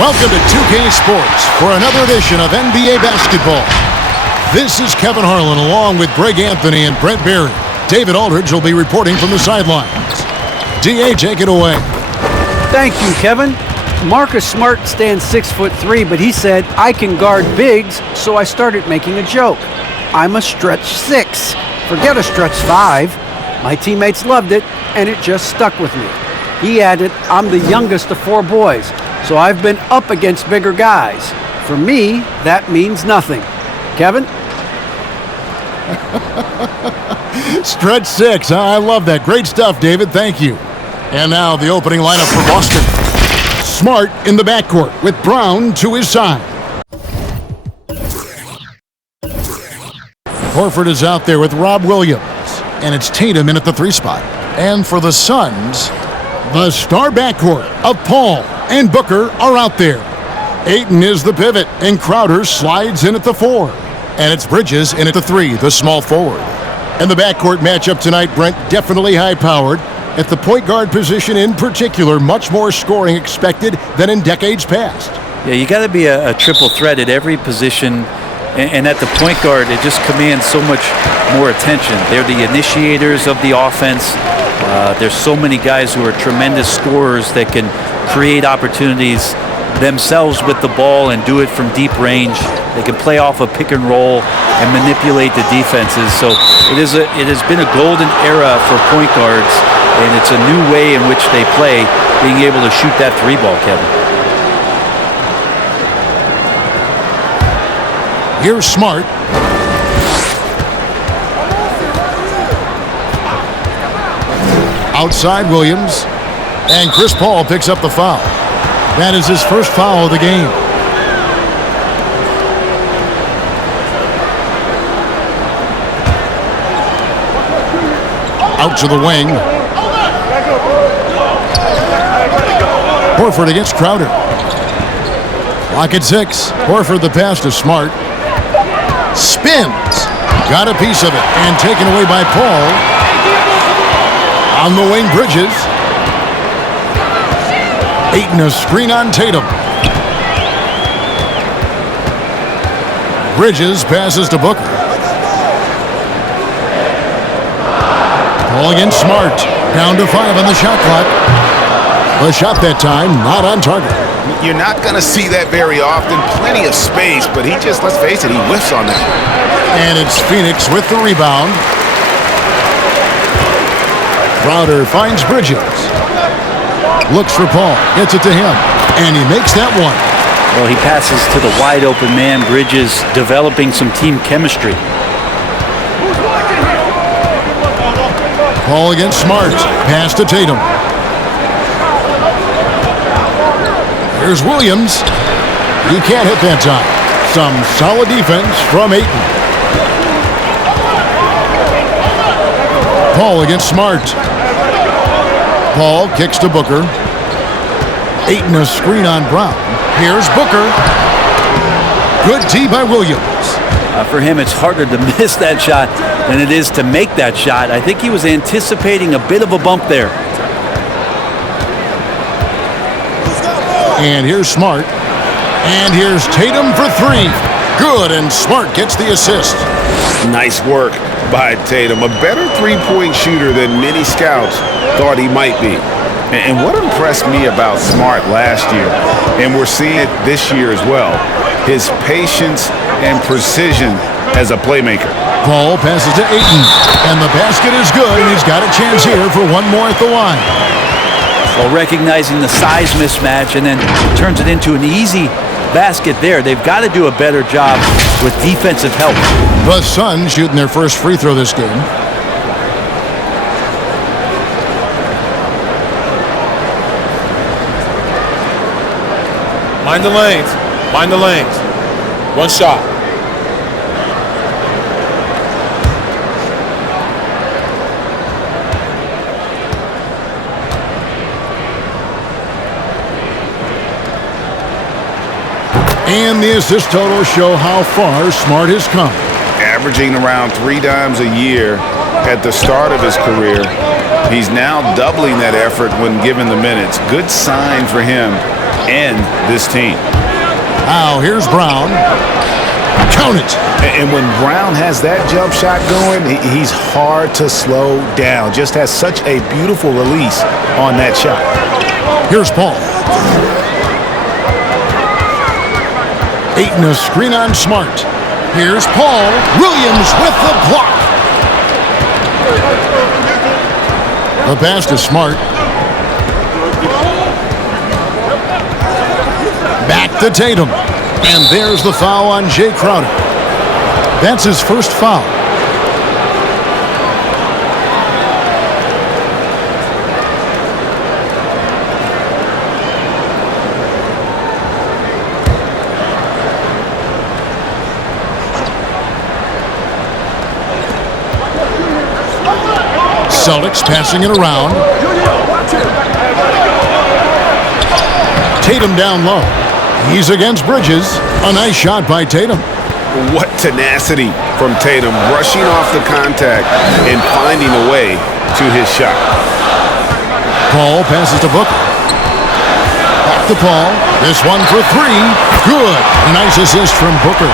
Welcome to 2K Sports for another edition of NBA basketball. This is Kevin Harlan along with Greg Anthony and Brent Berry. David Aldridge will be reporting from the sidelines. DA, take it away. Thank you, Kevin. Marcus Smart stands 6'3", but he said, I can guard bigs, so I started making a joke. I'm a stretch 6. Forget a stretch 5. My teammates loved it, and it just stuck with me. He added, I'm the youngest of 4 boys, so I've been up against bigger guys. For me, that means nothing. Kevin? Stretch 6. I love that. Great stuff, David. Thank you. And now the opening lineup for Boston. Smart in the backcourt with Brown to his side. Horford is out there with Rob Williams. And it's Tatum in at the 3 spot. And for the Suns, the star backcourt of Paul and Booker are out there. Ayton is the pivot, and Crowder slides in at the 4. And it's Bridges in at the 3, the small forward. And the backcourt matchup tonight, Brent, definitely high-powered. At the point guard position in particular, much more scoring expected than in decades past. Yeah, you got to be a triple threat at every position. And at the point guard, it just commands so much more attention. They're the initiators of the offense. There's so many guys who are tremendous scorers that can create opportunities themselves with the ball and do it from deep range. They can play off a pick and roll and manipulate the defenses. So it has been a golden era for point guards, and it's a new way in which they play, being able to shoot that 3 ball, Kevin. Here's Smart. Outside Williams. And Chris Paul picks up the foul. That is his first foul of the game. Out to the wing. Horford against Crowder. Clock at 6. Horford the pass to Smart. Spins. Got a piece of it. And taken away by Paul. On the wing, Bridges. Ayton a screen on Tatum. Bridges passes to Booker. Paul against Smart. Down to 5 on the shot clock. The shot that time not on target. You're not going to see that very often. Plenty of space, but he just, let's face it, he whiffs on that. And it's Phoenix with the rebound. Crowder finds Bridges. Looks for Paul. Gets it to him. And he makes that one. Well, he passes to the wide open man. Bridges developing some team chemistry. Paul against Smart. Pass to Tatum. Here's Williams. He can't hit that time. Some solid defense from Ayton. Paul against Smart. Paul kicks to Booker. Ayton a screen on Brown. Here's Booker. Good D by Williams. For him, it's harder to miss that shot than it is to make that shot. I think he was anticipating a bit of a bump there. And here's Smart. And here's Tatum for 3. Good, and Smart gets the assist. Nice work by Tatum. A better three-point shooter than many scouts thought he might be. And what impressed me about Smart last year, and we're seeing it this year as well, his patience and precision as a playmaker. Paul passes to Ayton. And the basket is good, and he's got a chance here for one more at the line. Well, recognizing the size mismatch and then turns it into an easy basket there. They've got to do a better job with defensive help. The Suns shooting their first free throw this game. Mind the lanes. Mind the lanes. One shot. And the assist totals show how far Smart has come. Averaging around 3 dimes a year at the start of his career. He's now doubling that effort when given the minutes. Good sign for him and this team. Now here's Brown. Count it. And when Brown has that jump shot going, he's hard to slow down. Just has such a beautiful release on that shot. Here's Paul. Ayton a screen on Smart. Here's Paul. Williams with the block. The pass to Smart. Back to Tatum. And there's the foul on Jay Crowder. That's his first foul. Celtics passing it around. Tatum down low. He's against Bridges. A nice shot by Tatum. What tenacity from Tatum, rushing off the contact and finding a way to his shot. Paul passes to Booker. Back to Paul. This one for three. Good. A nice assist from Booker.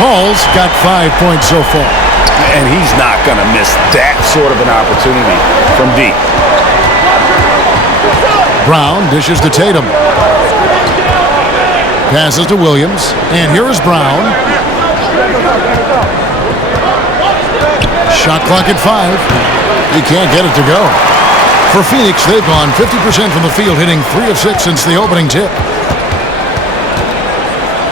Paul's got 5 points so far. And he's not going to miss that sort of an opportunity from deep. Brown dishes to Tatum. Passes to Williams. And here is Brown. Shot clock at 5. He can't get it to go. For Phoenix, they've gone 50% from the field, hitting 3 of 6 since the opening tip.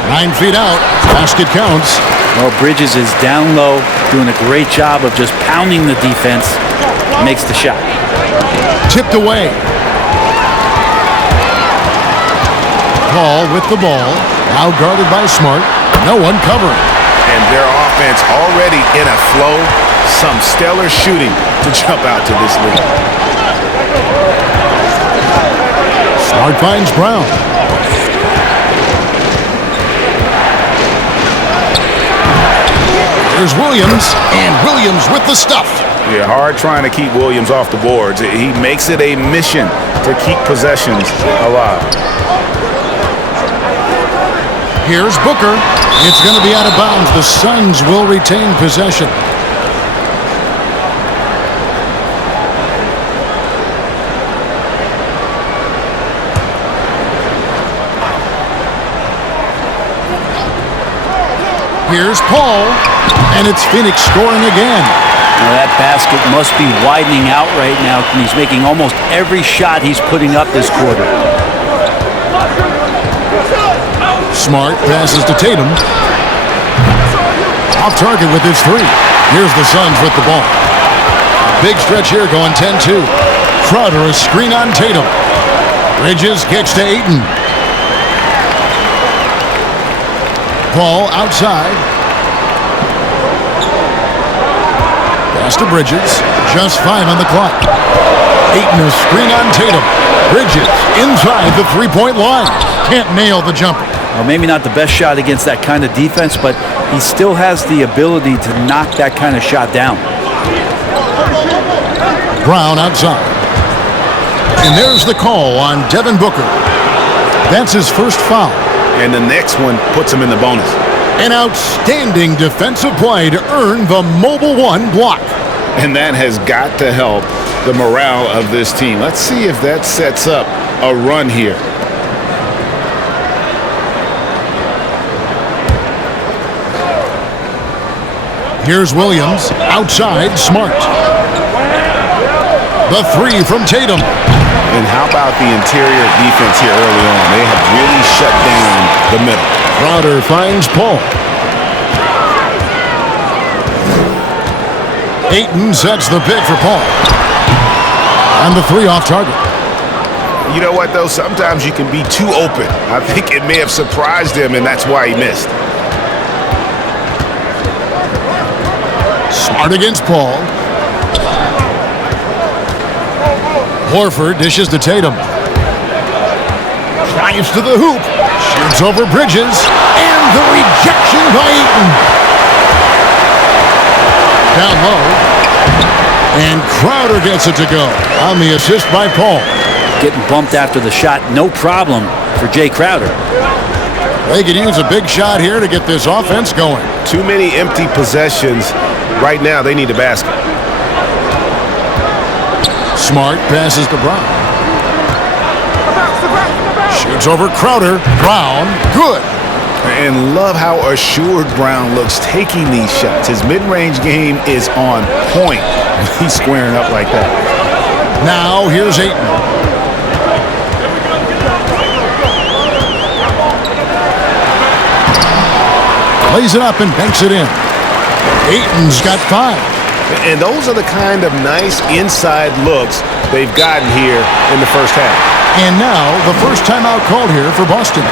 9 feet out. Basket counts. Well, Bridges is down low, doing a great job of just pounding the defense. Makes the shot. Tipped away. Paul with the ball. Now guarded by Smart. No one covering. And their offense already in a flow. Some stellar shooting to jump out to this lead. Smart finds Brown. There's Williams, and Williams with the stuff. Yeah, hard trying to keep Williams off the boards. He makes it a mission to keep possessions alive. Here's Booker. It's going to be out of bounds. The Suns will retain possession. Here's Paul, and it's Phoenix scoring again. Now that basket must be widening out right now, and he's making almost every shot he's putting up this quarter. Smart passes to Tatum. Off target with his 3. Here's the Suns with the ball. Big stretch here going 10-2. Crowder a screen on Tatum. Bridges kicks to Ayton. Paul outside. Pass to Bridges. Just 5 on the clock. Ayton a screen on Tatum. Bridges inside the three-point line. Can't nail the jumper. Well, maybe not the best shot against that kind of defense, but he still has the ability to knock that kind of shot down. Brown outside. And there's the call on Devin Booker. That's his first foul. And the next one puts him in the bonus. An outstanding defensive play to earn the Mobile One block. And that has got to help the morale of this team. Let's see if that sets up a run here. Here's Williams. Outside, Smart. The 3 from Tatum. And how about the interior defense here early on? They have really shut down the middle. Crowder finds Paul. Ayton sets the pick for Paul. And the 3 off target. You know what, though? Sometimes you can be too open. I think it may have surprised him, and that's why he missed. Smart against Paul. Horford dishes to Tatum. Drives to the hoop. Shoots over Bridges. And the rejection by Ayton. Down low. And Crowder gets it to go on the assist by Paul. Getting bumped after the shot, no problem. for Jay Crowder. They could use a big shot here to get this offense going. Too many empty possessions. Right now, they need a basket. Smart passes to Brown. Shoots over Crowder. Brown, good. And love how assured Brown looks taking these shots. His mid-range game is on point. He's squaring up like that. Now here's Ayton. Lays it up and banks it in. Ayton's got 5. And those are the kind of nice inside looks they've gotten here in the first half. And now the first timeout called here for Boston.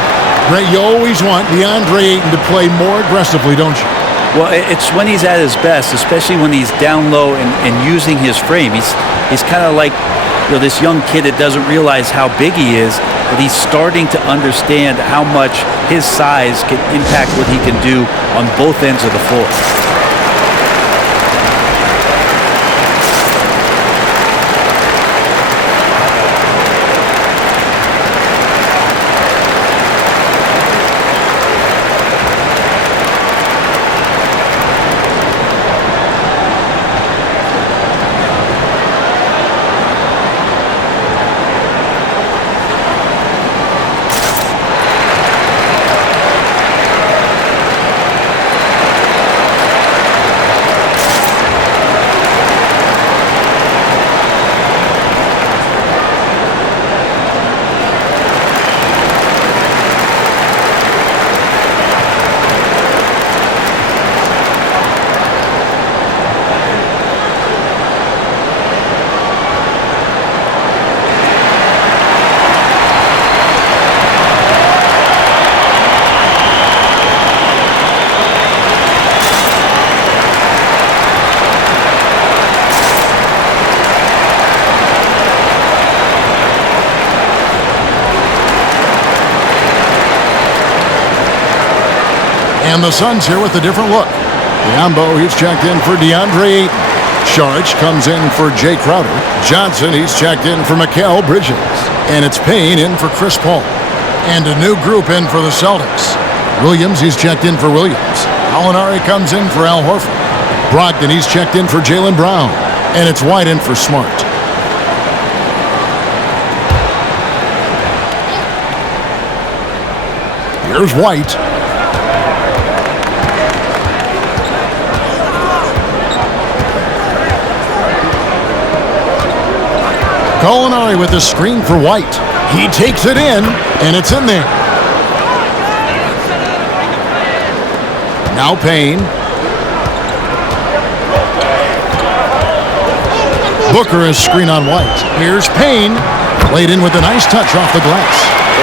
Greg, you always want DeAndre Ayton to play more aggressively, don't you? Well, it's when he's at his best, especially when he's down low and using his frame. He's kind of like this young kid that doesn't realize how big he is, but he's starting to understand how much his size can impact what he can do on both ends of the floor. And the Suns here with a different look. Biombo, he's checked in for DeAndre Ayton. Saric comes in for Jay Crowder. Johnson, he's checked in for Mikal Bridges. And it's Payne in for Chris Paul. And a new group in for the Celtics. Williams, he's checked in for Williams. Alinari comes in for Al Horford. Brogdon, he's checked in for Jaylen Brown. And it's White in for Smart. Here's White. Alinari with the screen for White. He takes it in, and it's in there. Now Payne. Booker is screen on White. Here's Payne. Laid in with a nice touch off the glass.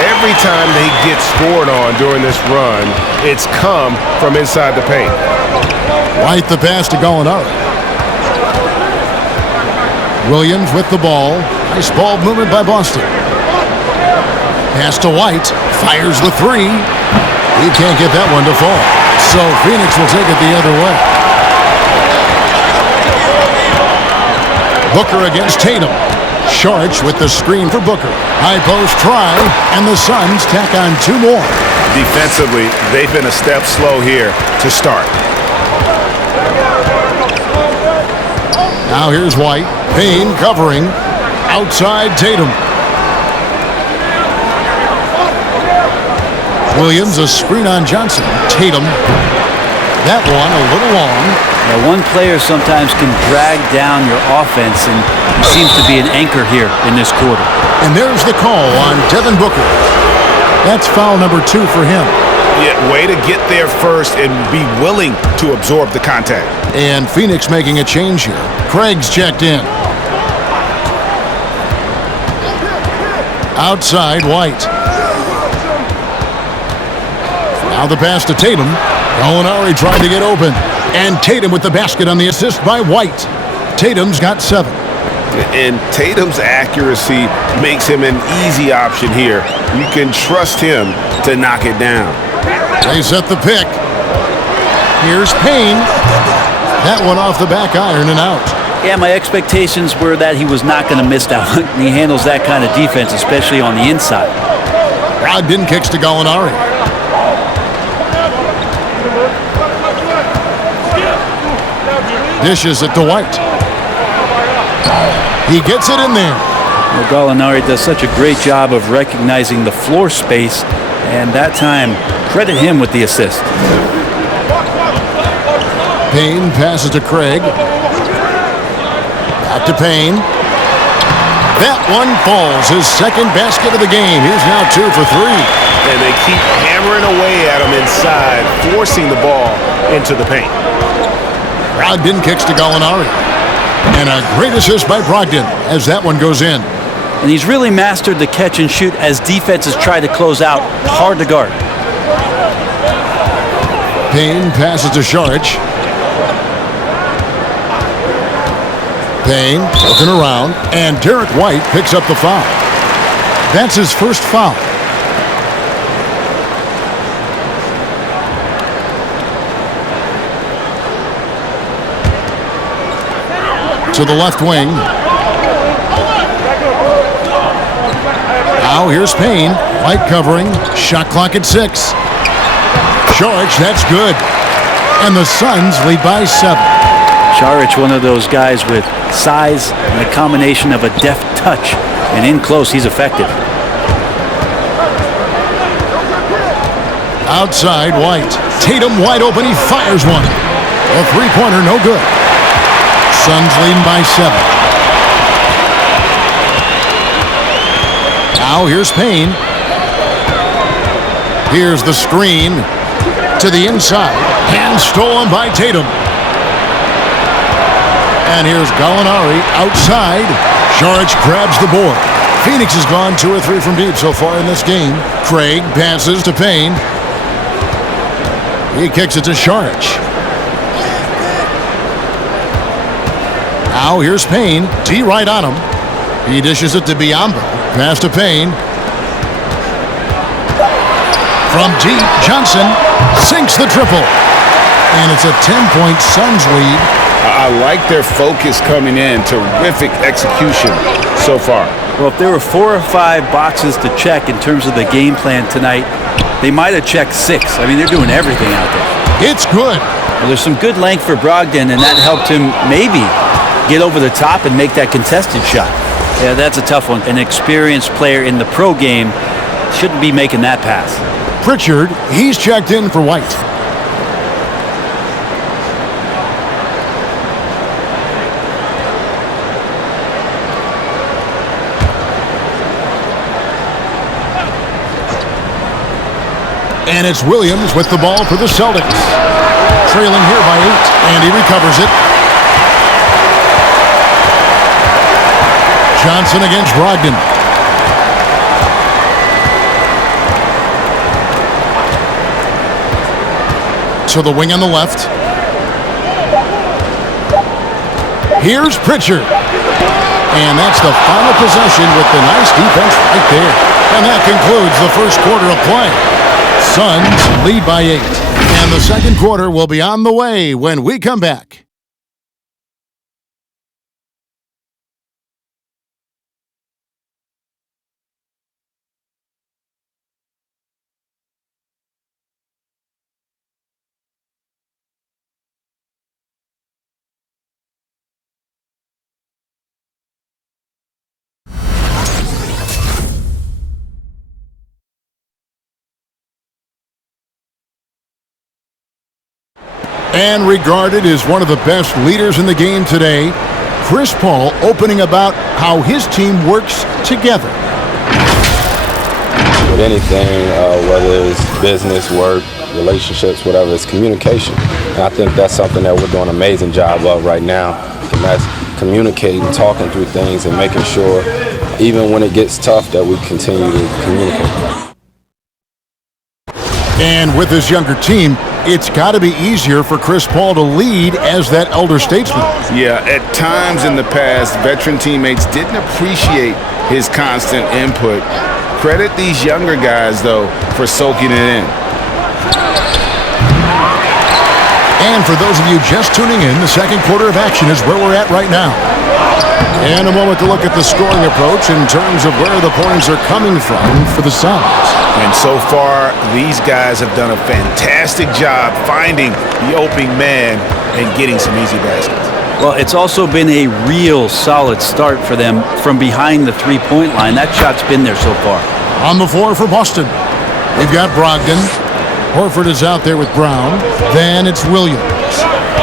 Every time they get scored on during this run, it's come from inside the paint. White the pass to Gallinari. Williams with the ball. Nice ball movement by Boston. Pass to White. Fires the 3. He can't get that one to fall. So Phoenix will take it the other way. Booker against Tatum. Saric with the screen for Booker. High post try, and the Suns tack on 2 more. Defensively, they've been a step slow here to start. Now here's White. Payne covering. Outside Tatum. Williams a screen on Johnson. Tatum. That one a little long. Now, one player sometimes can drag down your offense, and he seems to be an anchor here in this quarter. And there's the call on Devin Booker. That's foul number 2 for him. Yeah, way to get there first and be willing to absorb the contact. And Phoenix making a change here. Craig's checked in. Outside White. Now the pass to Tatum. Gallinari trying to get open. And Tatum with the basket on the assist by White. Tatum's got 7. And Tatum's accuracy makes him an easy option here. You can trust him to knock it down. They set the pick. Here's Payne. That one off the back iron and out. Yeah, my expectations were that he was not going to miss that one. He handles that kind of defense, especially on the inside. Brogdon kicks to Gallinari. Dishes it to White. He gets it in there. Well, Gallinari does such a great job of recognizing the floor space, and that time, credit him with the assist. Payne passes to Craig. Back to Payne. That one falls. His second basket of the game. He's now 2 for 3. And they keep hammering away at him inside, forcing the ball into the paint. Brogdon kicks to Gallinari. And a great assist by Brogdon as that one goes in. And he's really mastered the catch and shoot as defenses try to close out. Hard to guard. Payne passes to Saric. Payne looking around, and Derek White picks up the foul. That's his first foul. To the left wing. Now here's Payne. White covering. Shot clock at 6. Saric, that's good. And the Suns lead by 7. Saric, one of those guys with size and a combination of a deft touch. And in close, he's effective. Outside, White. Tatum wide open. He fires one. A three-pointer, no good. Suns leading by 7. Now here's Payne. Here's the screen to the inside. Hand stolen by Tatum. And here's Gallinari outside. Saric grabs the board. Phoenix has gone 2 or 3 from deep so far in this game. Craig passes to Payne. He kicks it to Saric. Now here's Payne. D right on him. He dishes it to Biyombo. Pass to Payne. From deep, Johnson sinks the triple. And it's a 10-point Suns lead. I like their focus coming in. Terrific execution so far. Well, if there were 4 or 5 boxes to check in terms of the game plan tonight, they might have checked 6. I mean, they're doing everything out there. It's good. Well, there's some good length for Brogdon, and that helped him maybe get over the top and make that contested shot. Yeah, that's a tough one. An experienced player in the pro game shouldn't be making that pass. Pritchard, he's checked in for White. And it's Williams with the ball for the Celtics. Trailing here by 8, and he recovers it. Johnson against Brogdon. To the wing on the left. Here's Pritchard. And that's the final possession with the nice defense right there. And that concludes the first quarter of play. Suns lead by 8. And the second quarter will be on the way when we come back. And regarded as one of the best leaders in the game today, Chris Paul opening about how his team works together. With anything, whether it's business, work, relationships, whatever, it's communication. And I think that's something that we're doing an amazing job of right now. And that's communicating, talking through things, and making sure, even when it gets tough, that we continue to communicate. And with this younger team, it's got to be easier for Chris Paul to lead as that elder statesman. Yeah, at times in the past, veteran teammates didn't appreciate his constant input. Credit these younger guys, though, for soaking it in. And for those of you just tuning in, the second quarter of action is where we're at right now. And a moment to look at the scoring approach in terms of where the points are coming from for the Suns. And so far, these guys have done a fantastic job finding the opening man and getting some easy baskets. Well, it's also been a real solid start for them from behind the three-point line. That shot's been there so far. On the floor for Boston, we've got Brogdon. Horford is out there with Brown. Then it's Williams.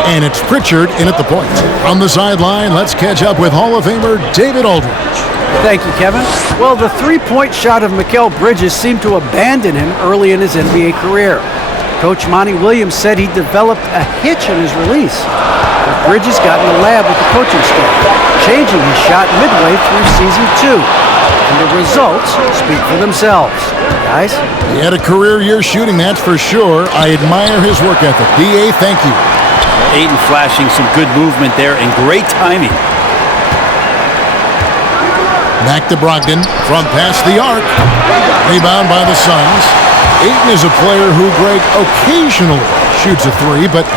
And it's Pritchard in at the point. On the sideline, let's catch up with Hall of Famer David Aldridge. Thank you, Kevin. Well, the three-point shot of Mikal Bridges seemed to abandon him early in his NBA career. Coach Monty Williams said he developed a hitch in his release. But Bridges got in the lab with the coaching staff, changing his shot midway through season 2. And the results speak for themselves. Guys? He had a career year shooting, that's for sure. I admire his work ethic. D.A., thank you. Ayton flashing some good movement there and great timing. Back to Brogdon from past the arc. Rebound by the Suns. Ayton is a player who, Greg, occasionally shoots a three, but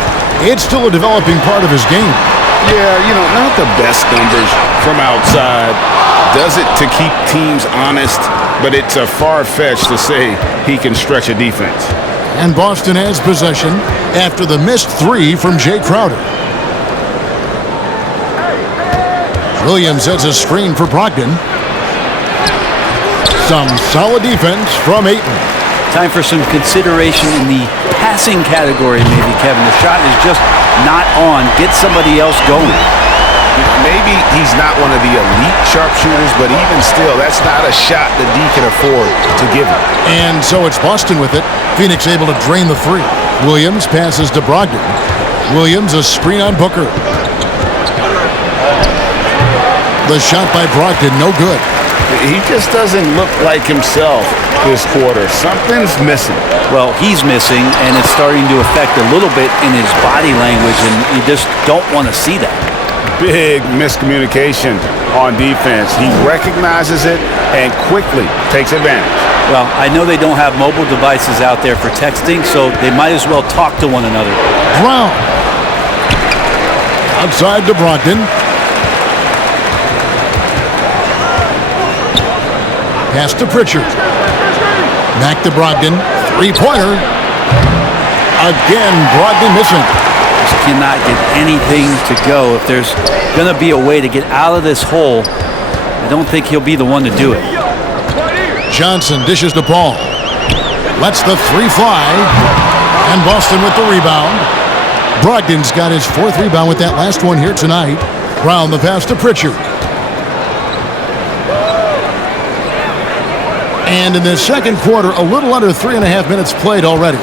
it's still a developing part of his game. Yeah, not the best numbers from outside. Does it to keep teams honest, but it's a far-fetched to say he can stretch a defense. And Boston has possession after the missed three from Jay Crowder. Williams sets a screen for Brogdon. Some solid defense from Ayton. Time for some consideration in the passing category, maybe, Kevin. The shot is just not on. Get somebody else going. Maybe he's not one of the elite sharpshooters, but even still, that's not a shot that D can afford to give him. And so it's Boston with it. Phoenix able to drain the three. Williams passes to Brogdon. Williams a screen on Booker. The shot by Brogdon, no good. He just doesn't look like himself this quarter. Something's missing. Well, he's missing, and it's starting to affect a little bit in his body language, and you just don't want to see that. Big miscommunication on defense. He recognizes it and quickly takes advantage. Well, I know they don't have mobile devices out there for texting, so they might as well talk to one another. Brown. Outside to Brogdon. Pass to Pritchard. Back to Brogdon. Three-pointer. Again, Brogdon missing. Just cannot get anything to go. If there's going to be a way to get out of this hole, I don't think he'll be the one to do it. Johnson dishes to Paul. Lets the three fly. And Boston with the rebound. Brogdon's got his fourth rebound with that last one here tonight. Brown the pass to Pritchard. And in the second quarter, a little under 3.5 minutes played already.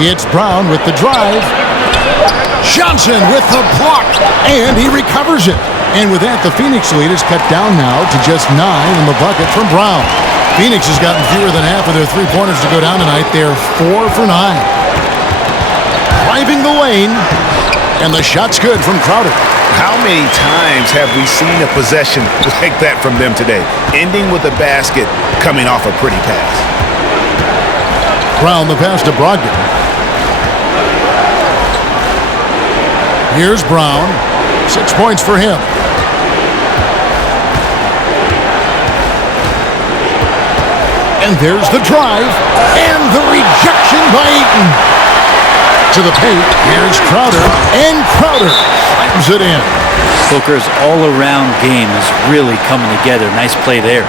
It's Brown with the drive. Johnson with the block, and he recovers it. And with that, the Phoenix lead is cut down now to just 9 in the bucket from Brown. Phoenix has gotten fewer than half of their three-pointers to go down tonight. They're 4 for 9. Driving the lane, and the shot's good from Crowder. How many times have we seen a possession like that from them today, ending with a basket coming off a pretty pass? Brown the pass to Brogdon. Here's Brown. 6 points for him. And there's the drive. And the rejection by Ayton. To the paint. Here's Crowder. And Crowder slams it in. Booker's all-around game is really coming together. Nice play there.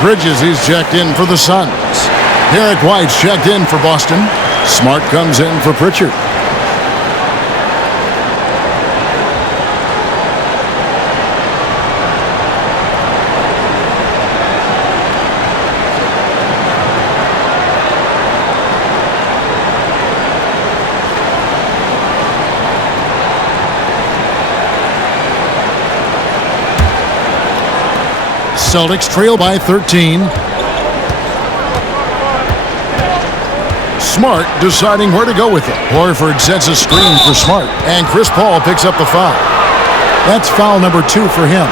Bridges is checked in for the Suns. Derek White's checked in for Boston. Smart comes in for Pritchard. Celtics trail by 13. Smart deciding where to go with it. Horford sets a screen for Smart, and Chris Paul picks up the foul. That's foul number 2 for him.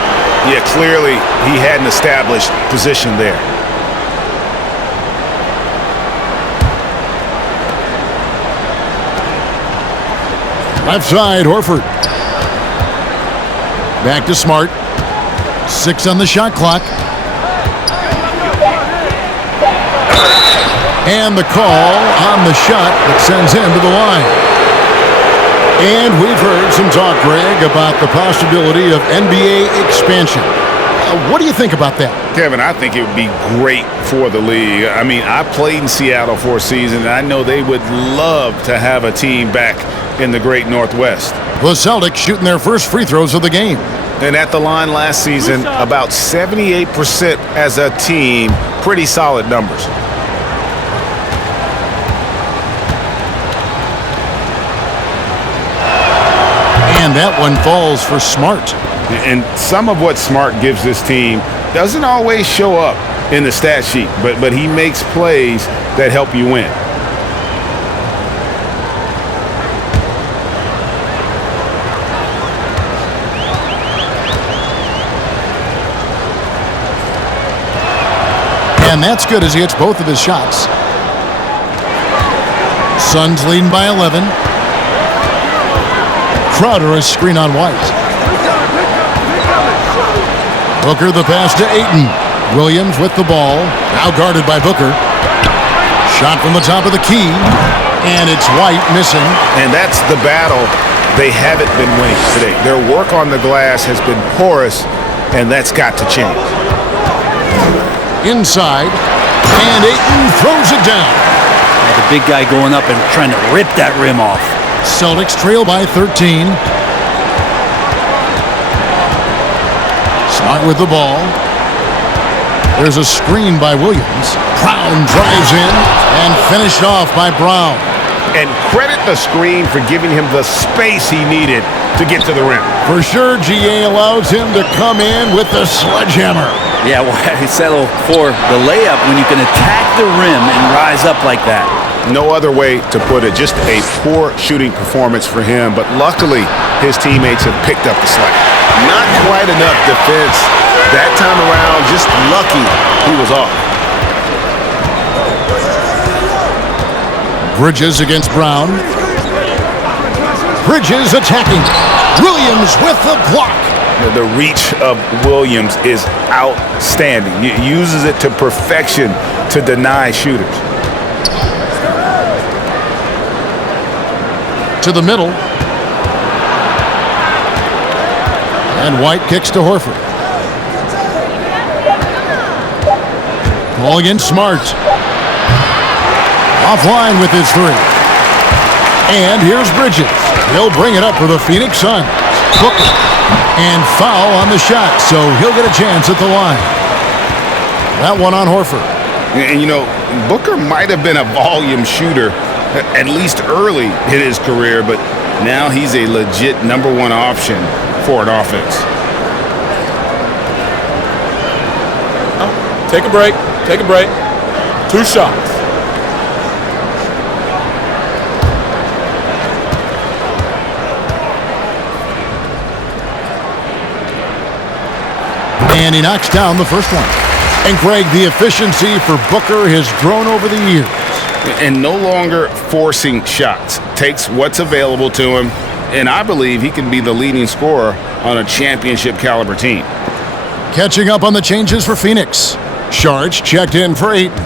Yeah, clearly he had an established position there. Left side, Horford. Back to Smart. 6 on the shot clock. And the call on the shot that sends him to the line. And we've heard some talk, Greg, about the possibility of NBA expansion. What do you think about that? Kevin, I think it would be great for the league. I mean, I played in Seattle for a season, and I know they would love to have a team back in the great Northwest. The Celtics shooting their first free throws of the game. And at the line last season, about 78% as a team. Pretty solid numbers. And that one falls for Smart. And some of what Smart gives this team doesn't always show up in the stat sheet, but he makes plays that help you win. And that's good as he hits both of his shots. Suns leading by 11. Crowder a screen on White. Booker the pass to Ayton. Williams with the ball. Now guarded by Booker. Shot from the top of the key. And it's White missing. And that's the battle they haven't been winning today. Their work on the glass has been porous, and that's got to change. Inside, and Ayton throws it down. The big guy going up and trying to rip that rim off. Celtics trail by 13. Smart with the ball. There's a screen by Williams. Brown drives in and finished off by Brown. And credit the screen for giving him the space he needed to get to the rim. For sure, GA allows him to come in with the sledgehammer. Yeah, why settle for the layup when you can attack the rim and rise up like that? No other way to put it. Just a poor shooting performance for him, but luckily his teammates have picked up the slack. Not quite enough defense that time around. Just lucky he was off. Bridges against Brown. Bridges attacking. Williams with the block. The reach of Williams is outstanding. He uses it to perfection to deny shooters. To the middle. And White kicks to Horford. Ball against Smart. Offline with his 3. And here's Bridges. He'll bring it up for the Phoenix Suns. Booker. And foul on the shot, so he'll get a chance at the line. That one on Horford. And you know, Booker might have been a volume shooter, at least early in his career, but now he's a legit number 1 option for an offense. Take a break. Take a break. 2 shots. And he knocks down the first one. And Greg, the efficiency for Booker has grown over the years. And no longer forcing shots. Takes what's available to him, and I believe he can be the leading scorer on a championship caliber team. Catching up on the changes for Phoenix. Sharge checked in for Ayton.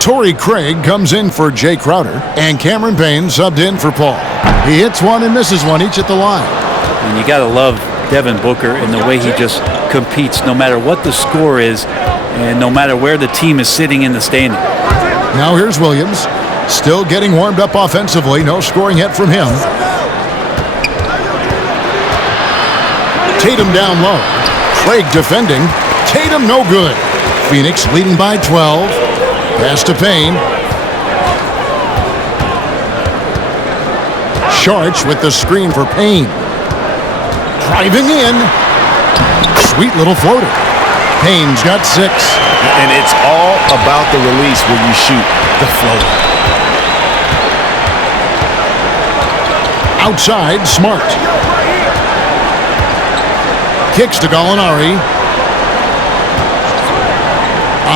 Torrey Craig comes in for Jay Crowder. And Cameron Payne subbed in for Paul. He hits one and misses one each at the line. And you got to love Devin Booker and the way he just competes no matter what the score is. and no matter where the team is sitting in the standing. Now here's Williams, still getting warmed up offensively. No scoring yet from him. Tatum down low. Craig defending. Tatum no good. Phoenix leading by 12. Pass to Payne. Sharch with the screen for Payne. Driving in. Sweet little floater. Payne's got 6. And it's all about the release when you shoot the floater. Outside, Smart. Kicks to Gallinari.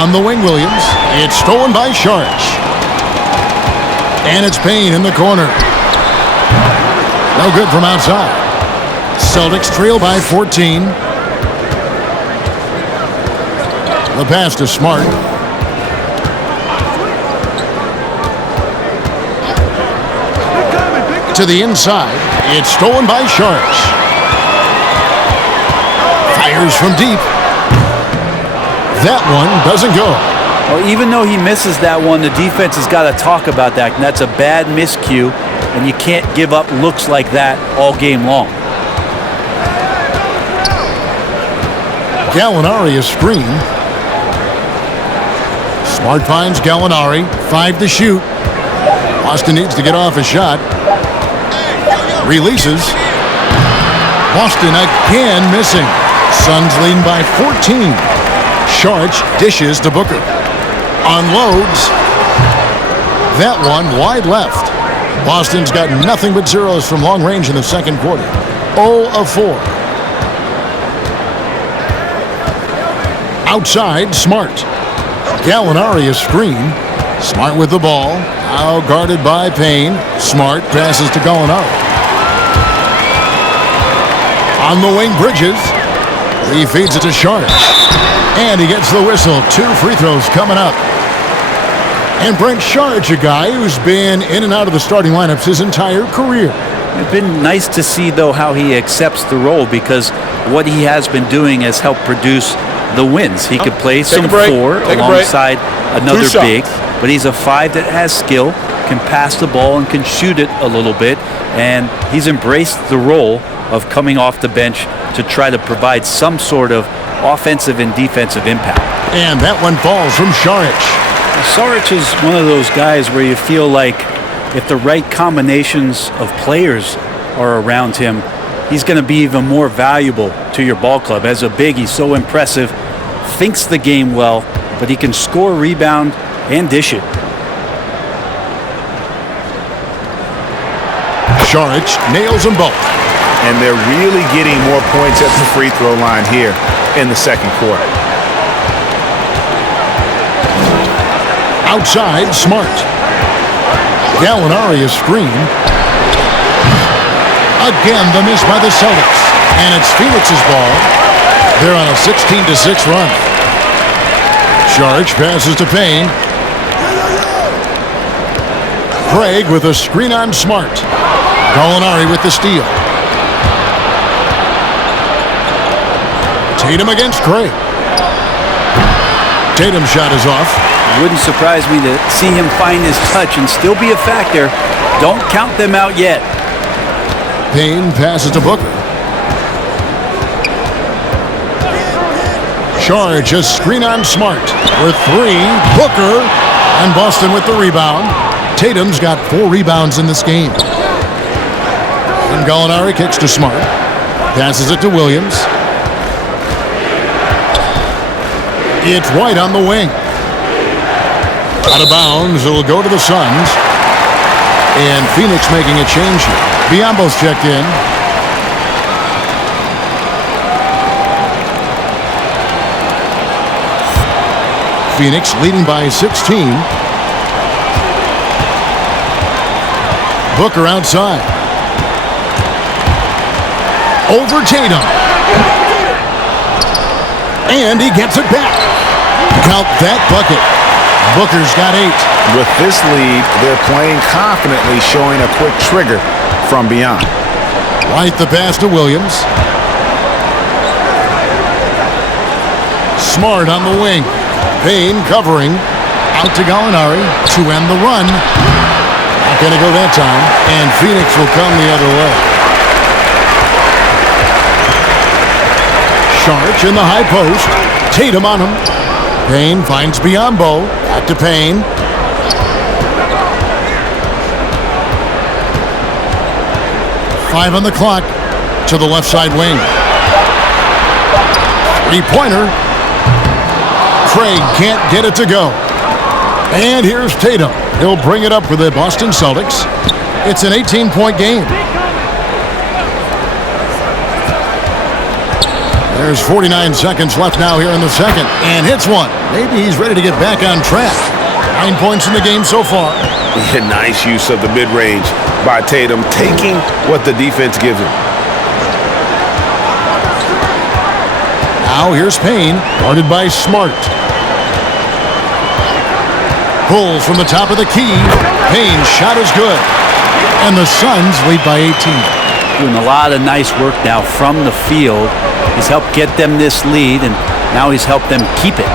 On the wing, Williams. It's stolen by Sharch. And it's Payne in the corner. No good from outside. Celtics trail by 14. The pass to Smart. To the inside. It's stolen by Sharch. Fires from deep. That one doesn't go. Well, even though he misses that one, the defense has got to talk about that. And that's a bad miscue, and you can't give up looks like that all game long. Gallinari a screen. Smart finds Gallinari. 5 to shoot. Boston needs to get off a shot. Releases. Boston again missing. Suns leading by 14. Sharch dishes to Booker. Unloads. That one wide left. Boston's got nothing but zeros from long range in the second quarter. 0 of 4. Outside, Smart. Gallinari a screen. Smart with the ball. Now guarded by Payne. Smart passes to Gallinari. On the wing, Bridges. He feeds it to Sharch. And he gets the whistle. 2 free throws coming up. And Brent Sharch, a guy who's been in and out of the starting lineups his entire career. It's been nice to see, though, how he accepts the role, because what he has been doing has helped produce the wins. He could play some 4 alongside another big, but he's a 5 that has skill, can pass the ball, and can shoot it a little bit. And he's embraced the role of coming off the bench to try to provide some sort of offensive and defensive impact. And that one falls from Sharch. Saric is one of those guys where you feel like if the right combinations of players are around him, he's going to be even more valuable to your ball club. As a big, he's so impressive, thinks the game well, but he can score, rebound, and dish it. Sharch nails them both. And they're really getting more points at the free throw line here in the second quarter. Outside, Smart. Gallinari a screen. Again, the miss by the Celtics. And it's Phoenix's ball. They're on a 16-6 run. Sharch passes to Payne. Craig with a screen on Smart. Gallinari with the steal. Tatum against Craig. Tatum's shot is off. Wouldn't surprise me to see him find his touch and still be a factor. Don't count them out yet. Payne passes to Booker. Sharch a screen on Smart for 3. Booker and Boston with the rebound. Tatum's got 4 rebounds in this game. And Gallinari kicks to Smart. Passes it to Williams. It's White on the wing. Out of bounds, it'll go to the Suns. And Phoenix making a change here. Biombo's checked in. Phoenix leading by 16. Booker outside. Over Tatum. And he gets it back. Count that bucket. Booker's got 8. With this lead, they're playing confidently, showing a quick trigger from beyond. White the pass to Williams. Smart on the wing. Payne covering. Out to Gallinari to end the run. Not going to go that time. And Phoenix will come the other way. Sharch in the high post. Tatum on him. Payne finds Biyombo. Back to Payne. Five on the clock. To the left side wing. Three-pointer. Craig can't get it to go. And here's Tatum. He'll bring it up for the Boston Celtics. It's an 18-point game. There's 49 seconds left now here in the second. And hits one. Maybe he's ready to get back on track. 9 points in the game so far. Yeah, nice use of the mid-range by Tatum, taking what the defense gives him. Now here's Payne, guarded by Smart. Pulls from the top of the key. Payne's shot is good. And the Suns lead by 18. Doing a lot of nice work now from the field. He's helped get them this lead, and now he's helped them keep it.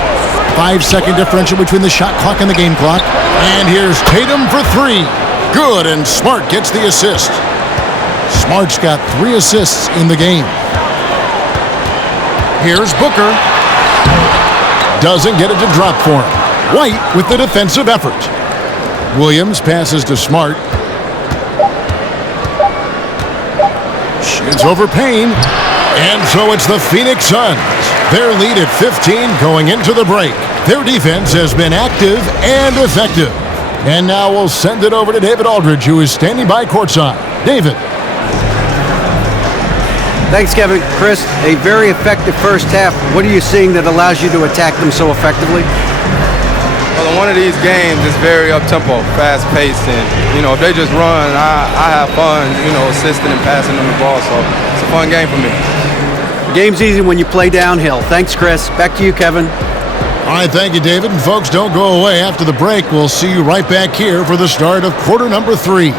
5-second differential between the shot clock and the game clock. And here's Tatum for three. Good, and Smart gets the assist. Smart's got 3 assists in the game. Here's Booker. Doesn't get it to drop for him. White with the defensive effort. Williams passes to Smart. Shoots over Payne. And so it's the Phoenix Suns. Their lead at 15 going into the break. Their defense has been active and effective. And now we'll send it over to David Aldridge, who is standing by courtside. David. Thanks, Kevin. Chris, a very effective first half. What are you seeing that allows you to attack them so effectively? Well, in one of these games, it's very up-tempo, fast-paced, and, if they just run, I have fun, assisting and passing them the ball, so it's a fun game for me. Game's easy when you play downhill. Thanks, Chris. Back to you, Kevin. All right, thank you, David. And folks, don't go away. After the break, we'll see you right back here for the start of quarter number 3.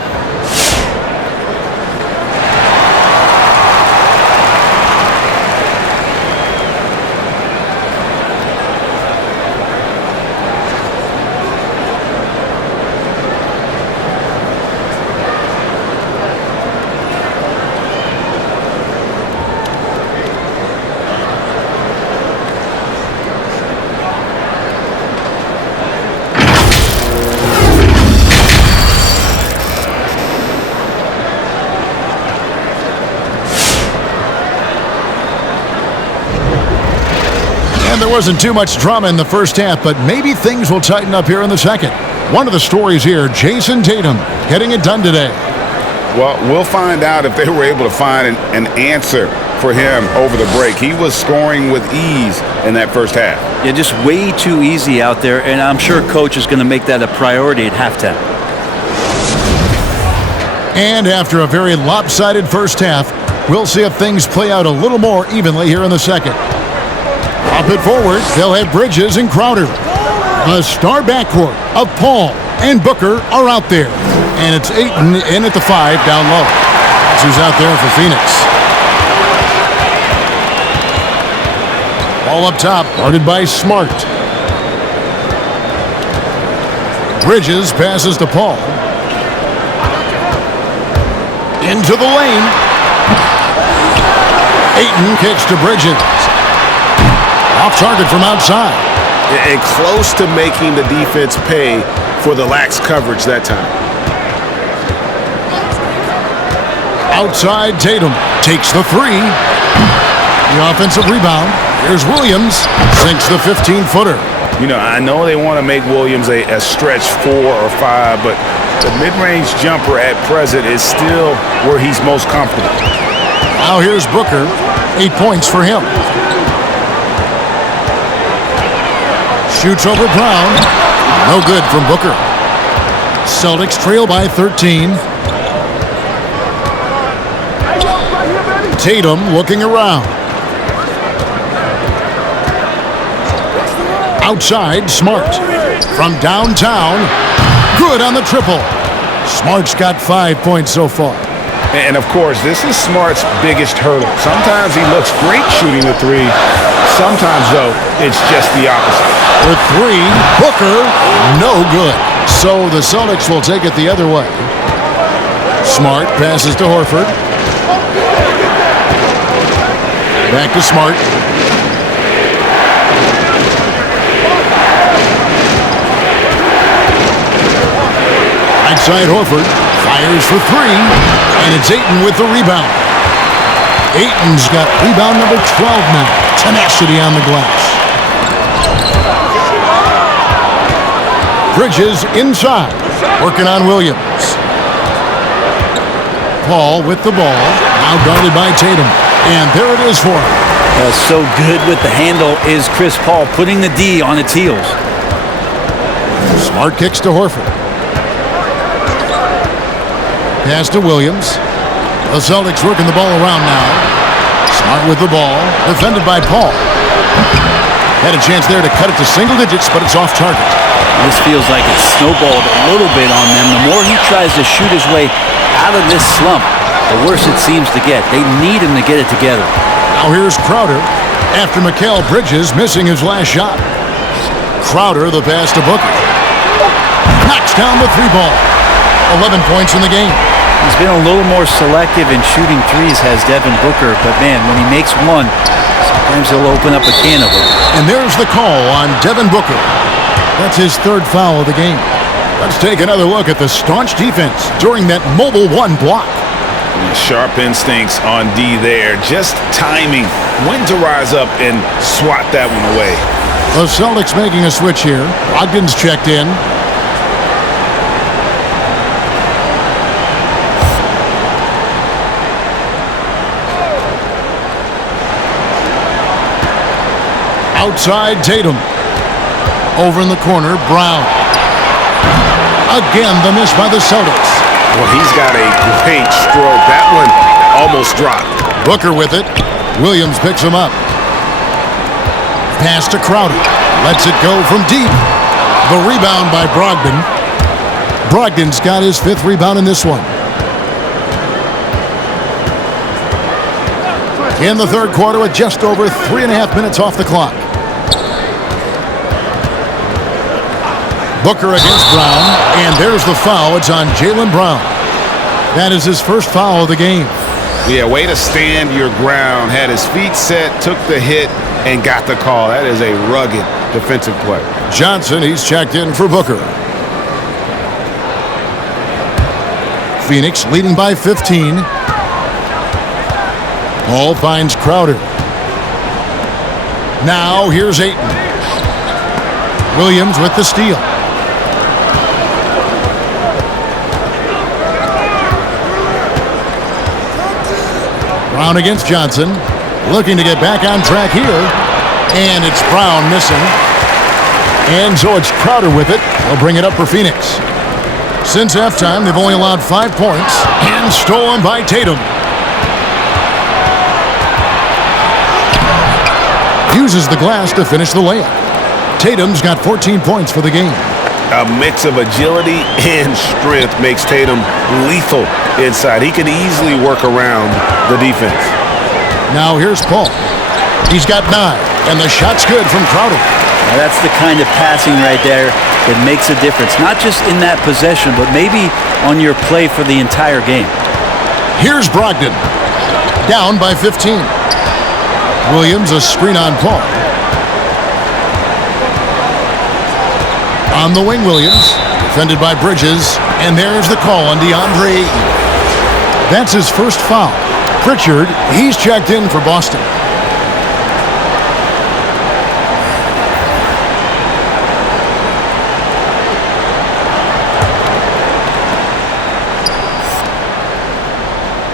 There wasn't too much drama in the first half, but maybe things will tighten up here in the second. One of the stories here, Jason Tatum getting it done today. Well, we'll find out if they were able to find an answer for him over the break. He was scoring with ease in that first half. Yeah, just way too easy out there, and I'm sure Coach is going to make that a priority at halftime. And after a very lopsided first half, we'll see if things play out a little more evenly here in the second. Up it forward, they'll have Bridges and Crowder. The star backcourt of Paul and Booker are out there. And it's Ayton in at the 5 down low. That's who's out there for Phoenix. Ball up top, guarded by Smart. Bridges passes to Paul. Into the lane. Ayton kicks to Bridges. Off target from outside. And close to making the defense pay for the lax coverage that time. Outside, Tatum takes the 3. The offensive rebound. Here's Williams. Sinks the 15-footer. I know they want to make Williams a stretch 4 or 5, but the mid-range jumper at present is still where he's most comfortable. Now here's Booker. 8 points for him. Shoots over Brown. No good from Booker. Celtics trail by 13. Tatum looking around. Outside, Smart. From downtown. Good on the triple. Smart's got 5 points so far. And of course, this is Smart's biggest hurdle. Sometimes he looks great shooting the three. Sometimes, though, it's just the opposite. The three, Booker, no good. So the Celtics will take it the other way. Smart passes to Horford. Back to Smart. Outside Horford. Fires for three. And it's Ayton with the rebound. Ayton's got rebound number 12 now. Tenacity on the glass. Bridges inside. Working on Williams. Paul with the ball. Now guarded by Tatum. And there it is for him. So good with the handle is Chris Paul, putting the D on its heels. Smart kicks to Horford. Pass to Williams. The Celtics working the ball around now. Smart with the ball. Defended by Paul. Had a chance there to cut it to single digits, but it's off target. This feels like it's snowballed a little bit on them. The more he tries to shoot his way out of this slump, the worse it seems to get. They need him to get it together. Now here's Crowder after Mikal Bridges missing his last shot. Crowder, the pass to Booker. Knocks down the three ball. 11 points in the game. He's been a little more selective in shooting threes, has Devin Booker, but man, when he makes one, sometimes he'll open up a can of them. And there's the call on Devin Booker. That's his third foul of the game. Let's take another look at the staunch defense during that mobile one block. Sharp instincts on D there. Just timing when to rise up and swat that one away. The Celtics making a switch here. Brogdon's checked in. Outside Tatum. Over in the corner, Brown. Again, the miss by the Celtics. Well, he's got a great stroke. That one almost dropped. Booker with it. Williams picks him up. Pass to Crowder. Lets it go from deep. The rebound by Brogdon. Brogdon's got his fifth rebound in this one. In the third quarter with just over 3.5 minutes off the clock. Booker against Brown, and there's the foul. It's on Jaylen Brown. That is his first foul of the game. Yeah, way to stand your ground. Had his feet set, took the hit, and got the call. That is a rugged defensive play. Johnson, he's checked in for Booker. Phoenix leading by 15. Paul finds Crowder. Now here's Ayton. Williams with the steal. Brown against Johnson. Looking to get back on track here. And it's Brown missing. And so it's Crowder with it. They'll bring it up for Phoenix. Since halftime, they've only allowed 5 points. And stolen by Tatum. Uses the glass to finish the layup. Tatum's got 14 points for the game. A mix of agility and strength makes Tatum lethal inside. He can easily work around the defense. Now here's Paul. He's got 9, and the shot's good from Crowder. Now that's the kind of passing right there that makes a difference. Not just in that possession, but maybe on your play for the entire game. Here's Brogdon. Down by 15. Williams, a screen on Paul. On the wing, Williams. Defended by Bridges. And there's the call on DeAndre Ayton. That's his first foul. Pritchard, he's checked in for Boston.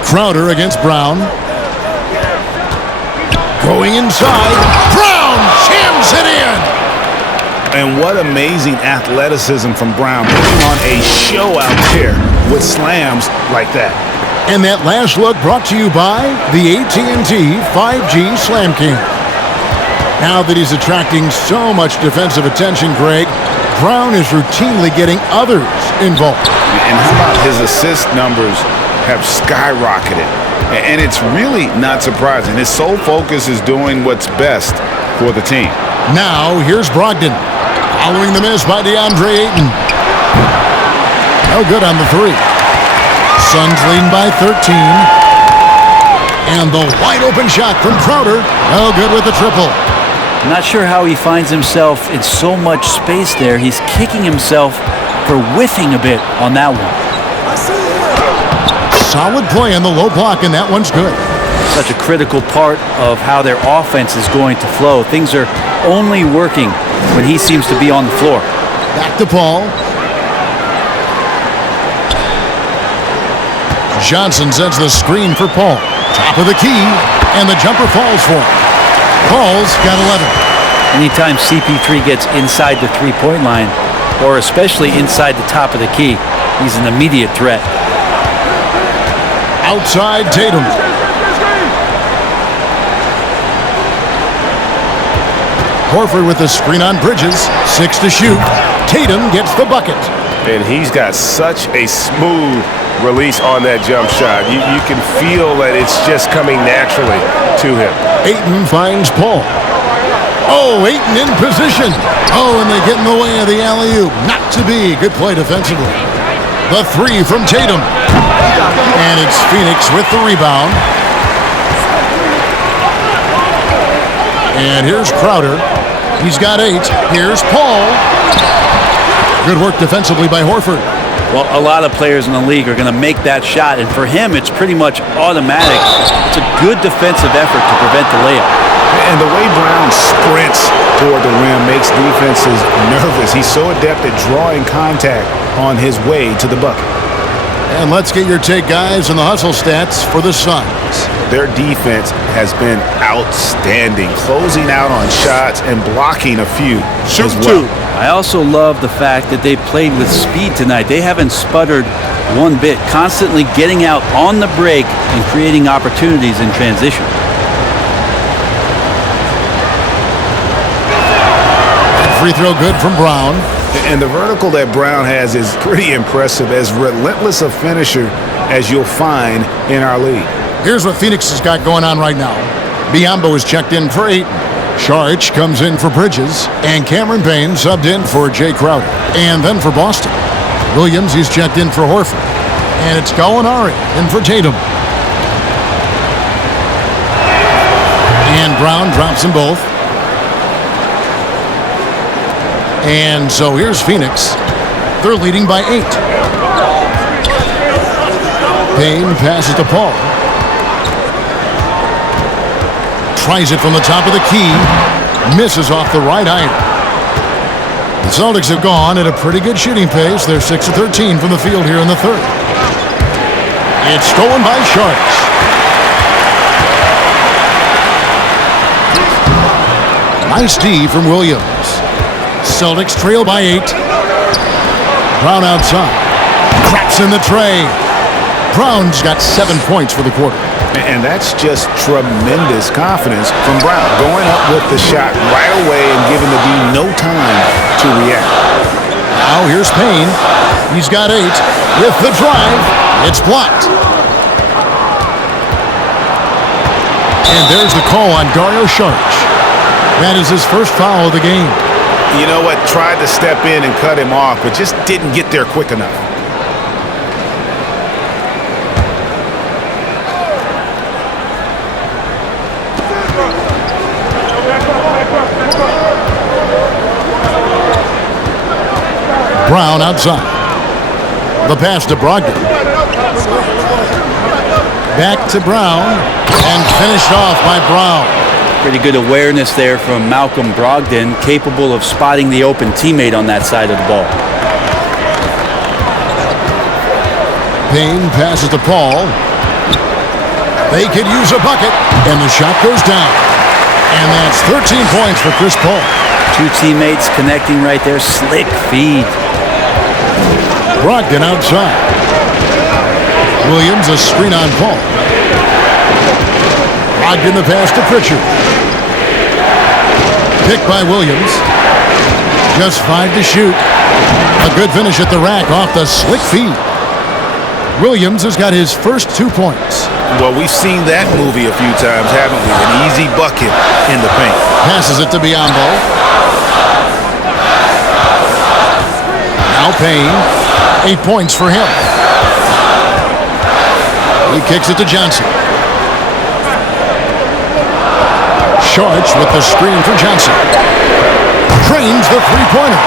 Crowder against Brown. Going inside. Brown jams it in. And what amazing athleticism from Brown, putting on a show out there with slams like that. And that last look brought to you by the AT&T 5G Slam King. Now that he's attracting so much defensive attention, Greg, Brown is routinely getting others involved. And how about his assist numbers have skyrocketed. And it's really not surprising. His sole focus is doing what's best for the team. Now, here's Brogdon. Following the miss by DeAndre Ayton. No good on the three. Suns leading by 13. And the wide open shot from Crowder. No good with the triple. Not sure how he finds himself in so much space there. He's kicking himself for whiffing a bit on that one. Solid play on the low block, and that one's good. Such a critical part of how their offense is going to flow. Things are only working when he seems to be on the floor. Back to Paul. Johnson sets the screen for Paul. Top of the key, and the jumper falls for him. Paul's got 11. Anytime CP3 gets inside the three-point line, or especially inside the top of the key, he's an immediate threat. Outside Tatum. Horford with the screen on Bridges. 6 to shoot. Tatum gets the bucket. And he's got such a smooth release on that jump shot. You can feel that it's just coming naturally to him. Ayton finds Paul. Oh, Ayton in position. Oh, and they get in the way of the alley-oop. Not to be. Good play defensively. The three from Tatum. And it's Phoenix with the rebound. And here's Crowder. He's got 8. Here's Paul. Good work defensively by Horford. Well, a lot of players in the league are going to make that shot, and for him, it's pretty much automatic. It's a good defensive effort to prevent the layup. And the way Brown sprints toward the rim makes defenses nervous. He's so adept at drawing contact on his way to the bucket. And let's get your take, guys, on the hustle stats for the Suns. Their defense has been outstanding, closing out on shots and blocking a few as well. I also love the fact that they played with speed tonight. They haven't sputtered one bit, constantly getting out on the break and creating opportunities in transition. Free throw good from Brown. And the vertical that Brown has is pretty impressive, as relentless a finisher as you'll find in our league. Here's what Phoenix has got going on right now. Biyombo is checked in for Ayton. Saric comes in for Bridges. And Cameron Payne subbed in for Jay Crowder. And then for Boston, Williams, he's checked in for Horford. And it's Gallinari in for Tatum. And Brown drops them both. And so here's Phoenix. They're leading by 8. Payne passes to Paul. Tries it from the top of the key. Misses off the right iron. The Celtics have gone at a pretty good shooting pace. They're 6 of 13 from the field here in the third. It's stolen by Sharks. Nice D from Williams. Celtics trail by 8. Brown outside. Craps in the tray. Brown's got 7 points for the quarter. And that's just tremendous confidence from Brown, going up with the shot right away and giving the D no time to react. Now here's Payne. He's got 8. With the drive, it's blocked. And there's the call on Dario Saric. That is his first foul of the game. You know what? Tried to step in and cut him off, but just didn't get there quick enough. Brown outside. The pass to Brogdon. Back to Brown. And finished off by Brown. Pretty good awareness there from Malcolm Brogdon, capable of spotting the open teammate on that side of the ball. Payne passes to Paul. They could use a bucket. And the shot goes down. And that's 13 points for Chris Paul. 2 teammates connecting right there. Slick feed. Brogdon outside. Williams a screen on Paul. Brogdon the pass to Pritchard. Picked by Williams. Just 5 to shoot. A good finish at the rack off the slick feed. Williams has got his first 2 points. Well, we've seen that movie a few times, haven't we? An easy bucket in the paint. Passes it to Biyombo. Now Payne. 8 points for him. He kicks it to Johnson. Sharch with the screen for Johnson. Trains the three-pointer.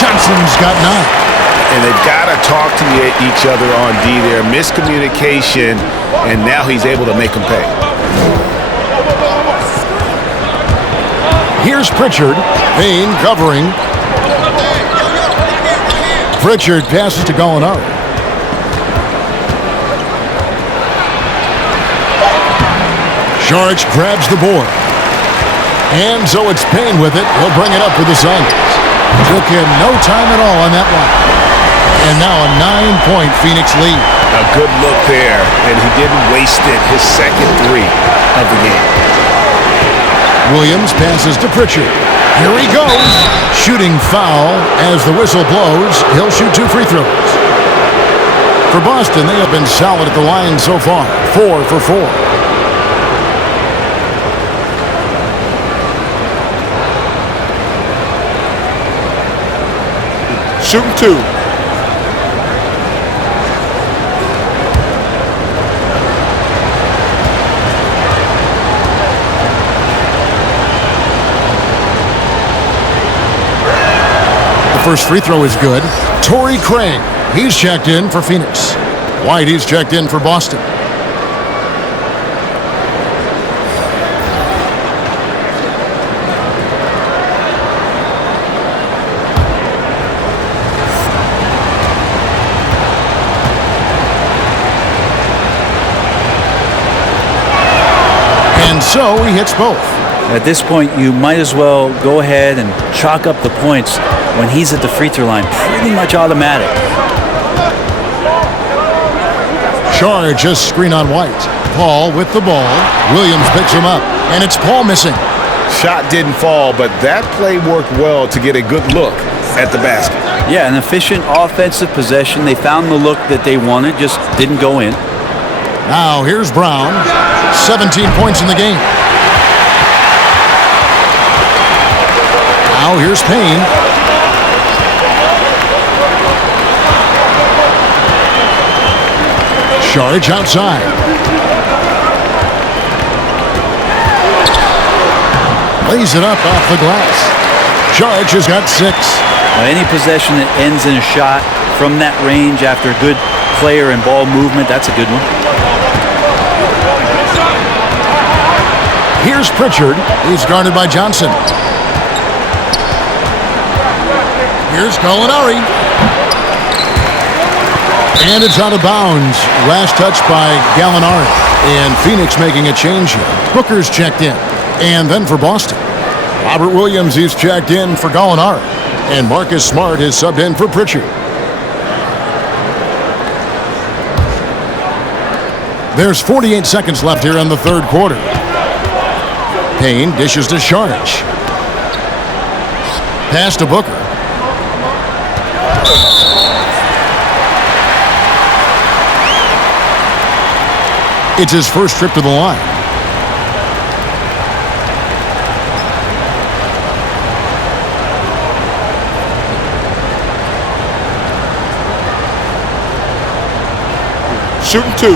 Johnson's got 9. And they've got to talk to each other on D there. Miscommunication, and now he's able to make them pay. Here's Pritchard. Payne covering. Pritchard passes to Gallinari. Sharch grabs the board. And so it's Payne with it. He'll bring it up for the Suns. Took him no time at all on that one. And now a 9-point Phoenix lead. A good look there, and he didn't waste it. His second 3 of the game. Williams passes to Pritchard. Here he goes. Shooting foul as the whistle blows. He'll shoot 2 free throws. For Boston, they have been solid at the line so far. 4 for 4. Shooting 2. First free throw is good. Torrey Craig, he's checked in for Phoenix. White, he's checked in for Boston. And so he hits both. At this point, you might as well go ahead and chalk up the points when he's at the free throw line. Pretty much automatic. Charge, just screen on White. Paul with the ball. Williams picks him up, and it's Paul missing. Shot didn't fall, but that play worked well to get a good look at the basket. Yeah, an efficient offensive possession. They found the look that they wanted, just didn't go in. Now here's Brown. 17 points in the game. Now here's Payne. Charge outside. Lays it up off the glass. Charge has got 6. Any possession that ends in a shot from that range after good player and ball movement, that's a good one. Here's Pritchard. He's guarded by Johnson. Here's Gallinari. And it's out of bounds. Last touch by Gallinari. And Phoenix making a change here. Booker's checked in. And then for Boston, Robert Williams, he's checked in for Gallinari. And Marcus Smart is subbed in for Pritchard. There's 48 seconds left here in the third quarter. Payne dishes to Sharch. Pass to Booker. It's his first trip to the line. Shooting 2.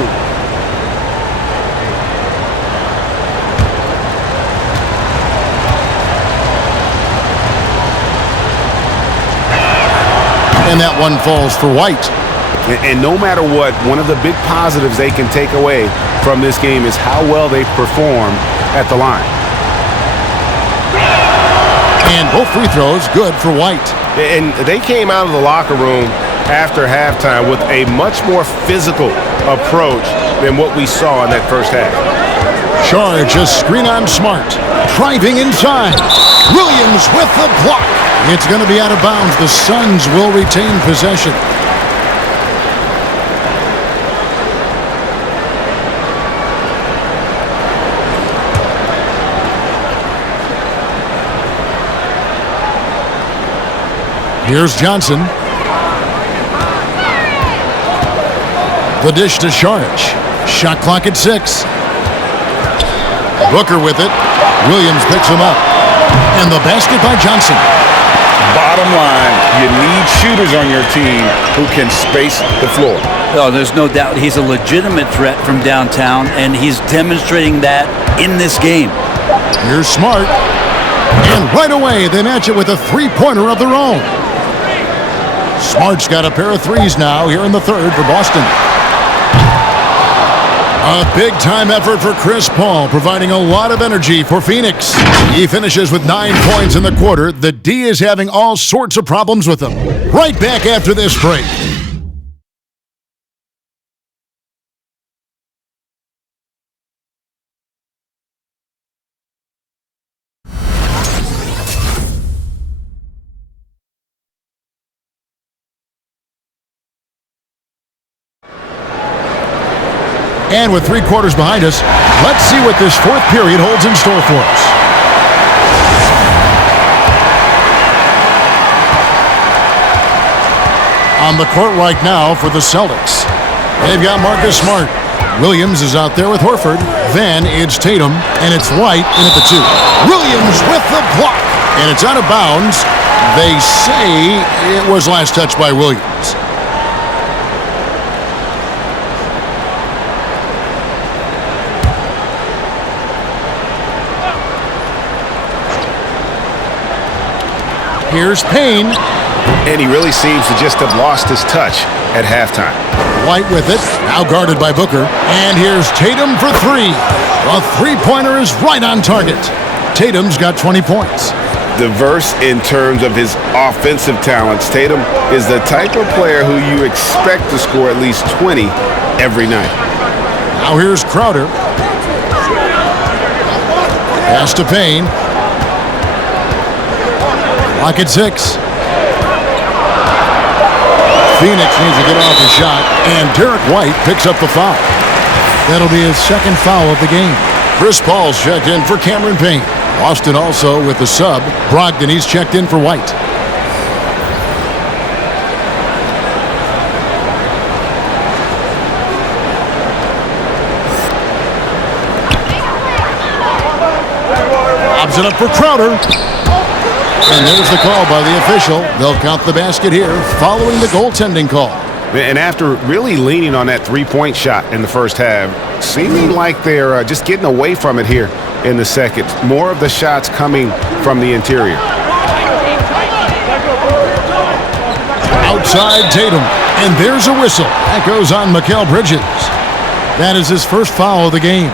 And that one falls for White. And no matter what, one of the big positives they can take away from this game is how well they perform at the line. And both free throws good for White. And they came out of the locker room after halftime with a much more physical approach than what we saw in that first half. Charge, a screen on Smart. Driving inside. Williams with the block. It's going to be out of bounds. The Suns will retain possession. Here's Johnson. The dish to Saric. Shot clock at 6. Booker with it. Williams picks him up. And the basket by Johnson. Bottom line, you need shooters on your team who can space the floor. Oh, there's no doubt he's a legitimate threat from downtown, and he's demonstrating that in this game. Here's Smart. And right away, they match it with a three-pointer of their own. Smart's got a pair of threes now here in the third for Boston. A big-time effort for Chris Paul, providing a lot of energy for Phoenix. He finishes with 9 points in the quarter. The D is having all sorts of problems with him. Right back after this break. And with 3 quarters behind us, let's see what this fourth period holds in store for us. On the court right now for the Celtics, they've got Marcus Smart. Williams is out there with Horford. Then it's Tatum, and it's White in at the 2. Williams with the block, and it's out of bounds. They say it was last touched by Williams. Here's Payne. And he really seems to just have lost his touch at halftime. White with it, now guarded by Booker. And here's Tatum for 3. A three-pointer is right on target. Tatum's got 20 points. Diverse in terms of his offensive talents. Tatum is the type of player who you expect to score at least 20 every night. Now here's Crowder. Pass to Payne. Clock at 6. Phoenix needs to get off a shot, and Derek White picks up the foul. That'll be his second foul of the game. Chris Paul's checked in for Cameron Payne. Boston also with the sub. Brogdon, he's checked in for White. Lobs it up for Crowder. And there's the call by the official. They'll count the basket here following the goaltending call. And after really leaning on that three-point shot in the first half, seeming like they're just getting away from it here in the second. More of the shots coming from the interior. Outside Tatum. And there's a whistle. That goes on Mikal Bridges. That is his first foul of the game.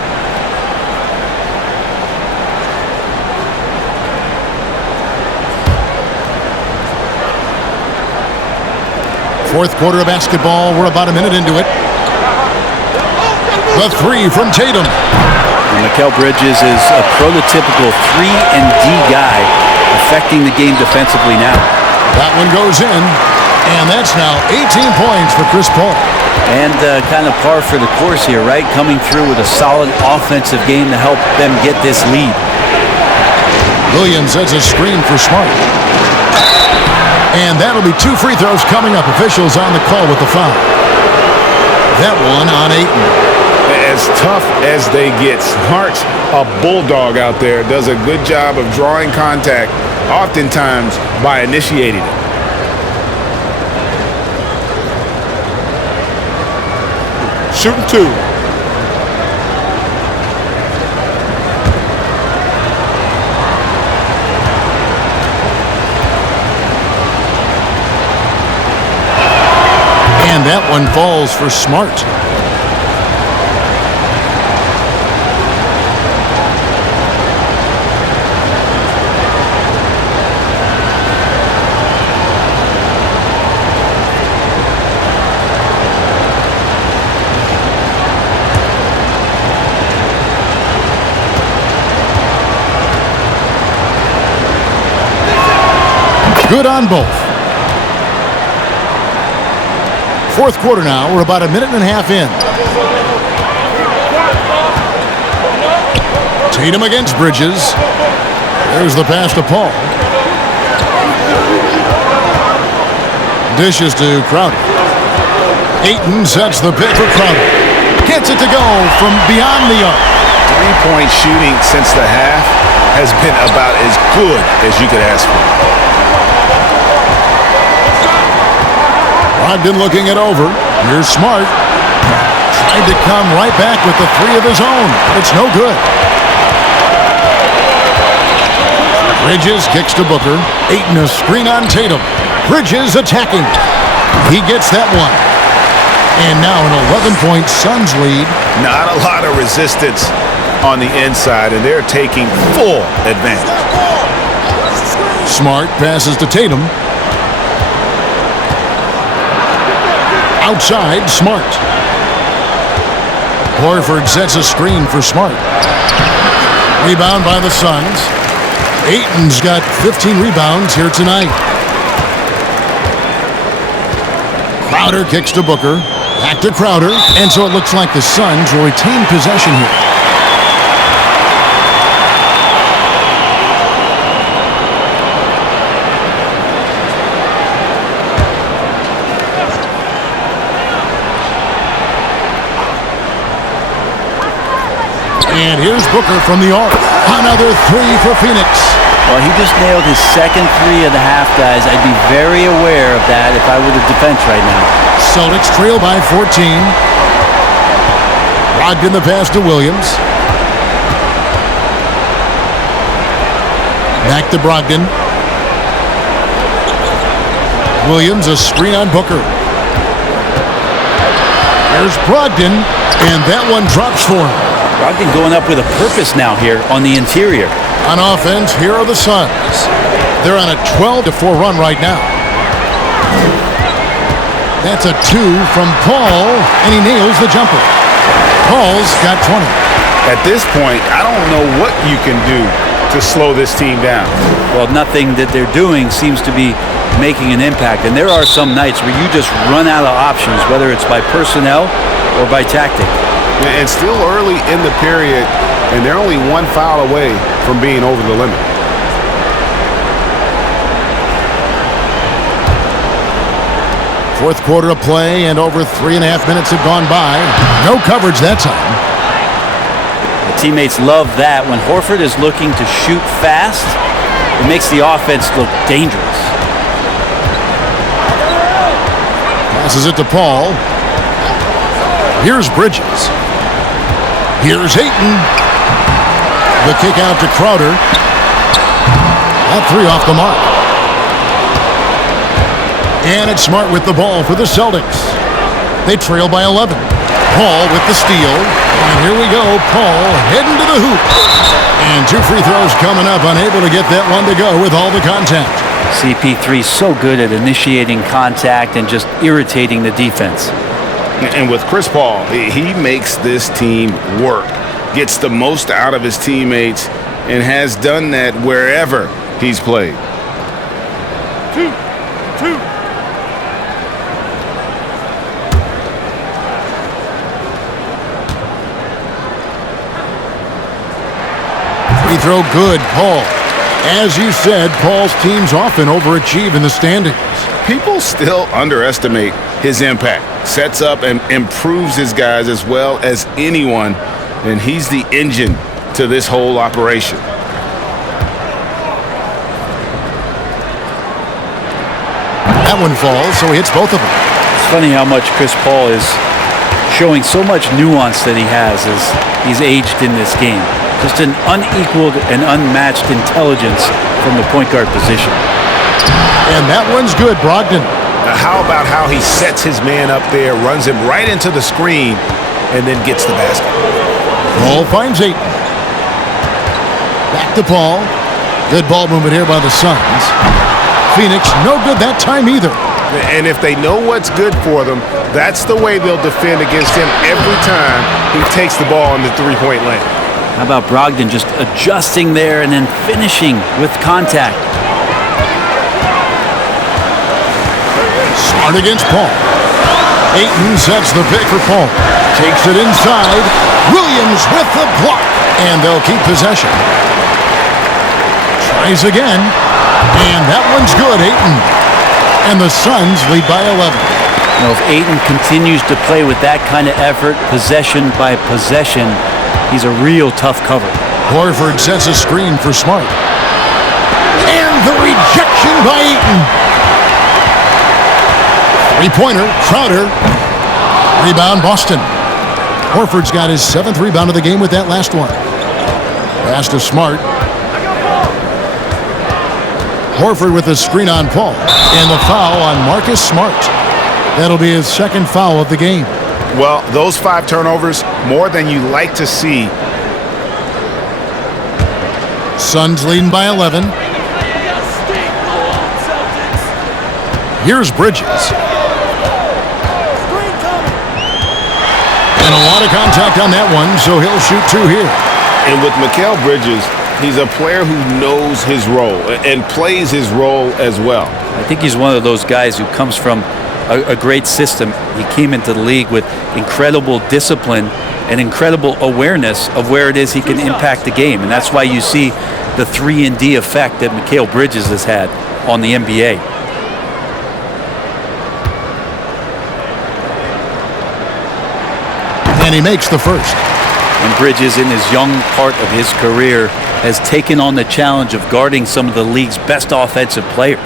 Fourth quarter of basketball. We're about a minute into it. The 3 from Tatum. And Mikal Bridges is a prototypical 3-and-D guy, affecting the game defensively now. That one goes in, and that's now 18 points for Chris Paul. And kind of par for the course here, right? Coming through with a solid offensive game to help them get this lead. Williams sets a screen for Smart. And that'll be 2 free throws coming up. Officials on the call with the foul. That one on Ayton. As tough as they get, Smart's a bulldog out there. Does a good job of drawing contact, oftentimes by initiating it. Shooting 2. And that one falls for Smart. Good on both. Fourth quarter now. We're about a minute and a half in. Tatum against Bridges. There's the pass to Paul. Dishes to Crowder. Ayton sets the pick for Crowder. Gets it to go from beyond the arc. Three-point shooting since the half has been about as good as you could ask for. Brogdon looking it over. Here's Smart. Tried to come right back with the three of his own. It's no good. Bridges kicks to Booker. Ayton a screen on Tatum. Bridges attacking. He gets that one. And now an 11-point Suns lead. Not a lot of resistance on the inside, and they're taking full advantage. Smart passes to Tatum. Outside, Smart. Horford sets a screen for Smart. Rebound by the Suns. Ayton's got 15 rebounds here tonight. Crowder kicks to Booker. Back to Crowder. And so it looks like the Suns will retain possession here. And here's Booker from the arc. Another three for Phoenix. Well, he just nailed his second three of the half, guys. I'd be very aware of that if I were the defense right now. Celtics trail by 14. Brogdon the pass to Williams. Back to Brogdon. Williams a screen on Booker. There's Brogdon, and that one drops for him. Brogdon going up with a purpose now here on the interior. On offense, here are the Suns. They're on a 12-4 run right now. That's a two from Paul, and he nails the jumper. Paul's got 20. At this point, I don't know what you can do to slow this team down. Well, nothing that they're doing seems to be making an impact. And there are some nights where you just run out of options, whether it's by personnel or by tactic. And still early in the period, and they're only one foul away from being over the limit. Fourth quarter of play, and over 3.5 minutes have gone by. No coverage that time. The teammates love that. When Horford is looking to shoot fast, it makes the offense look dangerous. Passes it to Paul. Here's Bridges. Here's Ayton. The kick out to Crowder. That three off the mark. And it's Smart with the ball for the Celtics. They trail by 11. Paul with the steal. And here we go. Paul heading to the hoop. And two free throws coming up. Unable to get that one to go with all the contact. CP3 so good at initiating contact and just irritating the defense. And with Chris Paul, he makes this team work, gets the most out of his teammates, and has done that wherever he's played. Free throw good, Paul. As you said, Paul's teams often overachieve in the standings. People still underestimate his impact. Sets up and improves his guys as well as anyone, and he's the engine to this whole operation. That one falls, so he hits both of them. It's funny how much Chris Paul is showing so much nuance that he has as he's aged in this game. Just an unequaled and unmatched intelligence from the point guard position. And that one's good, Brogdon. How about how he sets his man up there, runs him right into the screen, and then gets the basket. Paul finds Ayton. Back to Paul. Good ball movement here by the Suns. Phoenix, no good that time either. And if they know what's good for them, that's the way they'll defend against him every time he takes the ball in the three-point lane. How about Brogdon just adjusting there and then finishing with contact? Smart against Paul. Ayton sets the pick for Paul. Takes it inside. Williams with the block. And they'll keep possession. Tries again. And that one's good, Ayton. And the Suns lead by 11. If Ayton continues to play with that kind of effort, possession by possession, he's a real tough cover. Horford sets a screen for Smart. And the rejection by Ayton. Three-pointer, Crowder. Rebound, Boston. Horford's got his 7th rebound of the game with that last one. Pass to Smart. Horford with a screen on Paul. And the foul on Marcus Smart. That'll be his 2nd foul of the game. Well, those 5 turnovers, more than you like to see. Suns leading by 11. Here's Bridges. And a lot of contact on that one, so he'll shoot 2 here. And with Mikal Bridges, he's a player who knows his role and plays his role as well. I think he's one of those guys who comes from a great system. He came into the league with incredible discipline and incredible awareness of where it is he can impact the game. And that's why you see the 3-and-D effect that Mikal Bridges has had on the NBA. And he makes the first. And Bridges, in his young part of his career, has taken on the challenge of guarding some of the league's best offensive players.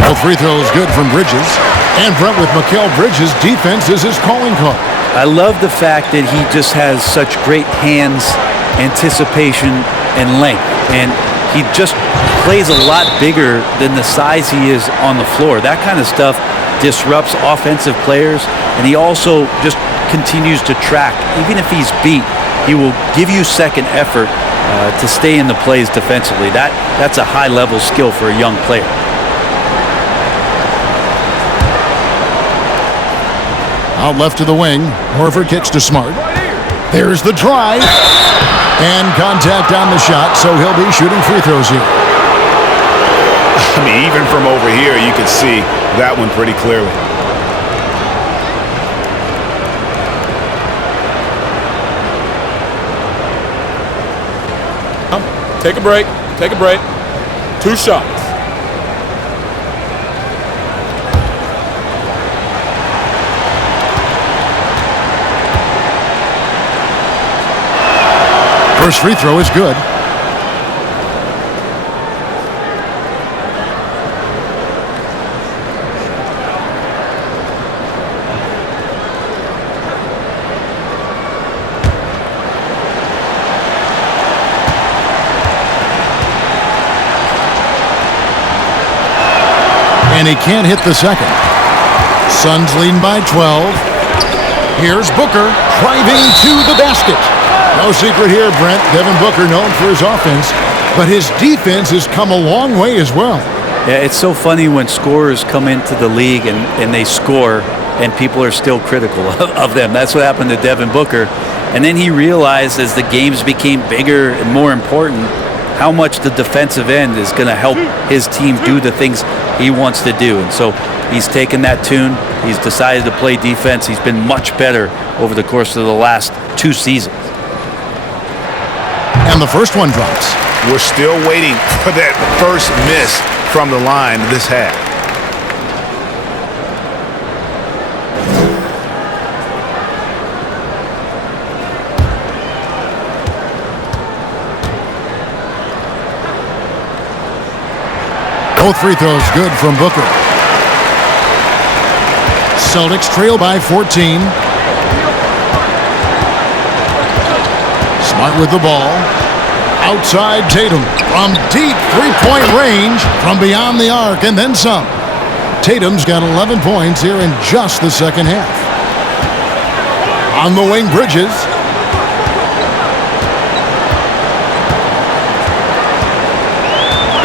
Both free throws good from Bridges. And Brent, with Mikal Bridges, defense is his calling card. I love the fact that he just has such great hands, anticipation, and length. And he just plays a lot bigger than the size he is on the floor. That kind of stuff disrupts offensive players, and he also just continues to track. Even if he's beat, he will give you second effort to stay in the plays defensively. That's a high-level skill for a young player. Out left to the wing. Horford kicks to Smart. There's the drive. And contact on the shot, so he'll be shooting free throws here. I mean, even from over here, you can see that one pretty clearly. Take a break. Take a break. 2 shots. First free throw is good. And he can't hit the second. Suns leading by 12. Here's Booker driving to the basket. No secret here, Brent. Devin Booker known for his offense, but his defense has come a long way as well. Yeah, it's so funny when scorers come into the league and they score and people are still critical of them. That's what happened to Devin Booker. And then he realized as the games became bigger and more important, how much the defensive end is going to help his team do the things he wants to do. And so he's taken that tune. He's decided to play defense. He's been much better over the course of the last 2 seasons. And the first one drops. We're still waiting for that first miss from the line this half. Both free throws good from Booker. Celtics trail by 14. Smart with the ball. Outside Tatum from deep three-point range from beyond the arc and then some. Tatum's got 11 points here in just the second half. On the wing, Bridges.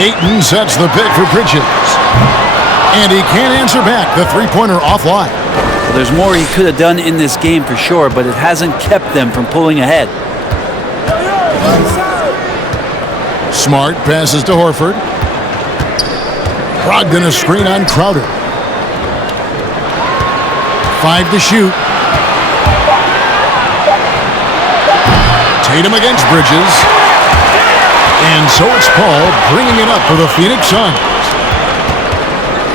Ayton sets the pick for Bridges. And he can't answer back. The three-pointer offline. Well, there's more he could have done in this game for sure, but it hasn't kept them from pulling ahead. Smart passes to Horford. Brogdon a screen on Crowder. 5 to shoot. Tatum against Bridges. And so it's Paul bringing it up for the Phoenix Suns.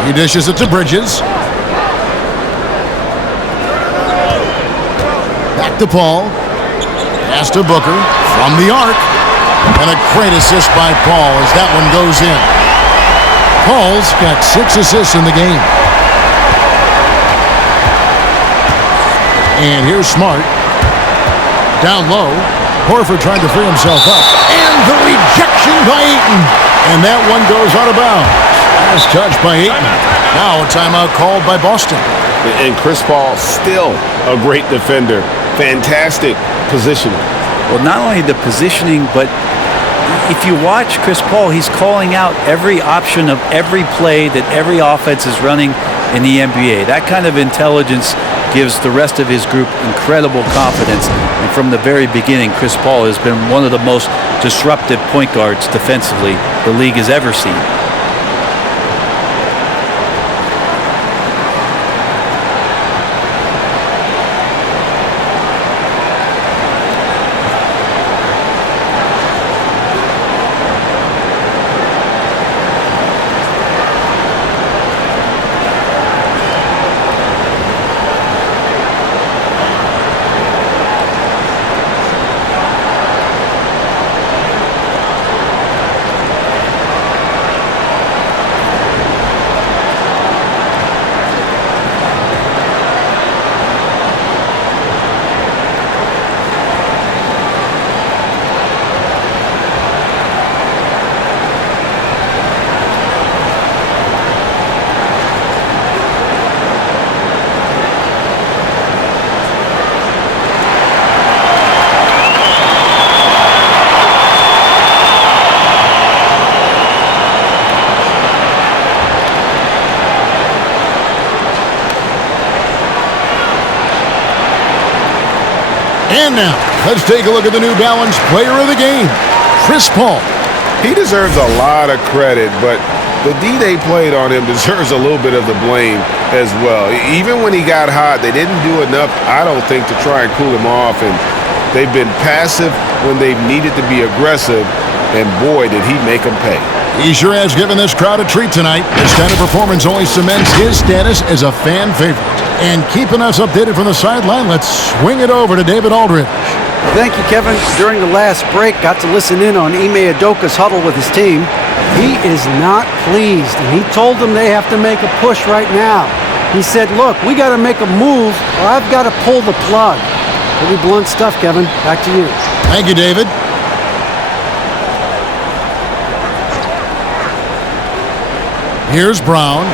He dishes it to Bridges. Back to Paul. Pass to Booker from the arc. And a great assist by Paul as that one goes in. Paul's got 6 assists in the game. And here's Smart. Down low. Horford trying to free himself up. And the rejection by Ayton. And that one goes out of bounds. Last touch by Ayton. Now a timeout called by Boston. And Chris Paul still a great defender. Fantastic positioning. Well, not only the positioning, but if you watch Chris Paul, he's calling out every option of every play that every offense is running in the NBA. That kind of intelligence gives the rest of his group incredible confidence. And from the very beginning, Chris Paul has been one of the most disruptive point guards defensively the league has ever seen. And now, let's take a look at the New Balance player of the game, Chris Paul. He deserves a lot of credit, but the D they played on him deserves a little bit of the blame as well. Even when he got hot, they didn't do enough, I don't think, to try and cool him off. And they've been passive when they've needed to be aggressive. And boy, did he make them pay. He sure has given this crowd a treat tonight. This kind of performance only cements his status as a fan favorite. And keeping us updated from the sideline, let's swing it over to David Aldridge. Thank you, Kevin. During the last break, got to listen in on Ime Udoka's huddle with his team. He is not pleased, and he told them they have to make a push right now. He said, look, we got to make a move, or I've got to pull the plug. Pretty blunt stuff, Kevin. Back to you. Thank you, David. Here's Brown.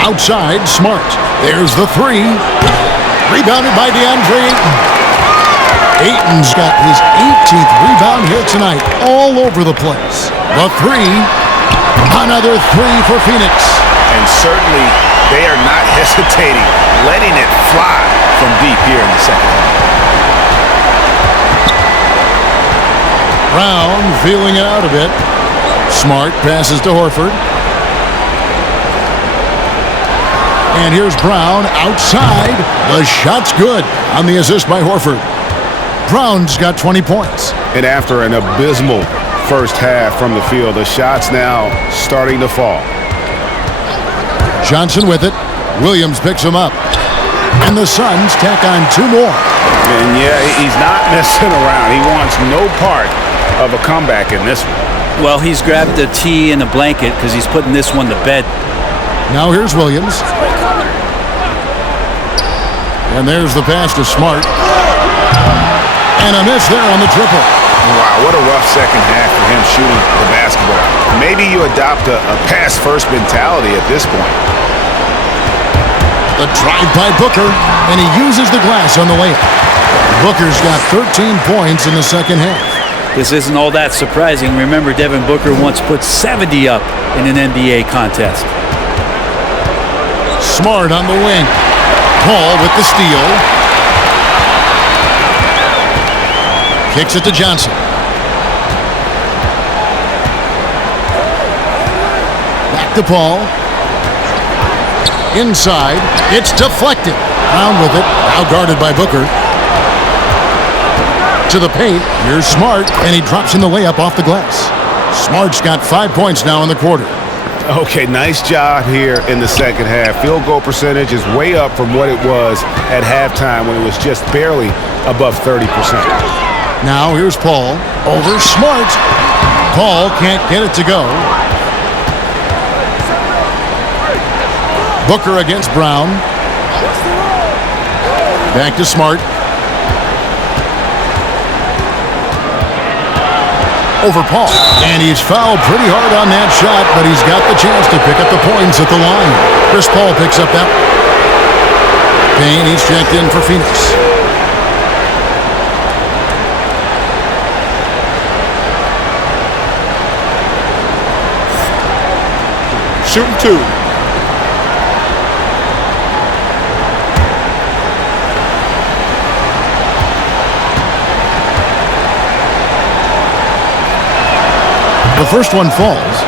Outside, Smart. There's the three. Rebounded by DeAndre Ayton. Ayton's got his 18th rebound here tonight, all over the place. The three. Another three for Phoenix. And certainly they are not hesitating, letting it fly from deep here in the second half. Brown feeling it out a bit. Smart passes to Horford. And here's Brown outside. The shot's good on the assist by Horford. Brown's got 20 points. And after an abysmal first half from the field, the shot's now starting to fall. Johnson with it. Williams picks him up. And the Suns tack on two more. And yeah, he's not messing around. He wants no part of a comeback in this one. Well, he's grabbed a tee and a blanket because he's putting this one to bed. Now here's Williams. And there's the pass to Smart. And a miss there on the triple. Wow, what a rough second half for him shooting the basketball. Maybe you adopt a pass-first mentality at this point. The drive by Booker, and he uses the glass on the layup. Booker's got 13 points in the second half. This isn't all that surprising. Remember, Devin Booker once put 70 up in an NBA contest. Smart on the wing. Paul with the steal. Kicks it to Johnson. Back to Paul. Inside, it's deflected. Brown with it, now guarded by Booker. To the paint, here's Smart, and he drops in the layup off the glass. Smart's got 5 points now in the quarter. Okay, nice job here in the second half. Field goal percentage is way up from what it was at halftime when it was just barely above 30%. Now here's Paul over Smart. Paul can't get it to go. Booker against Brown. Back to Smart. Over Paul. And he's fouled pretty hard on that shot, but he's got the chance to pick up the points at the line. Chris Paul picks up that. Payne, he's checked in for Phoenix. Shooting 2. The first one falls.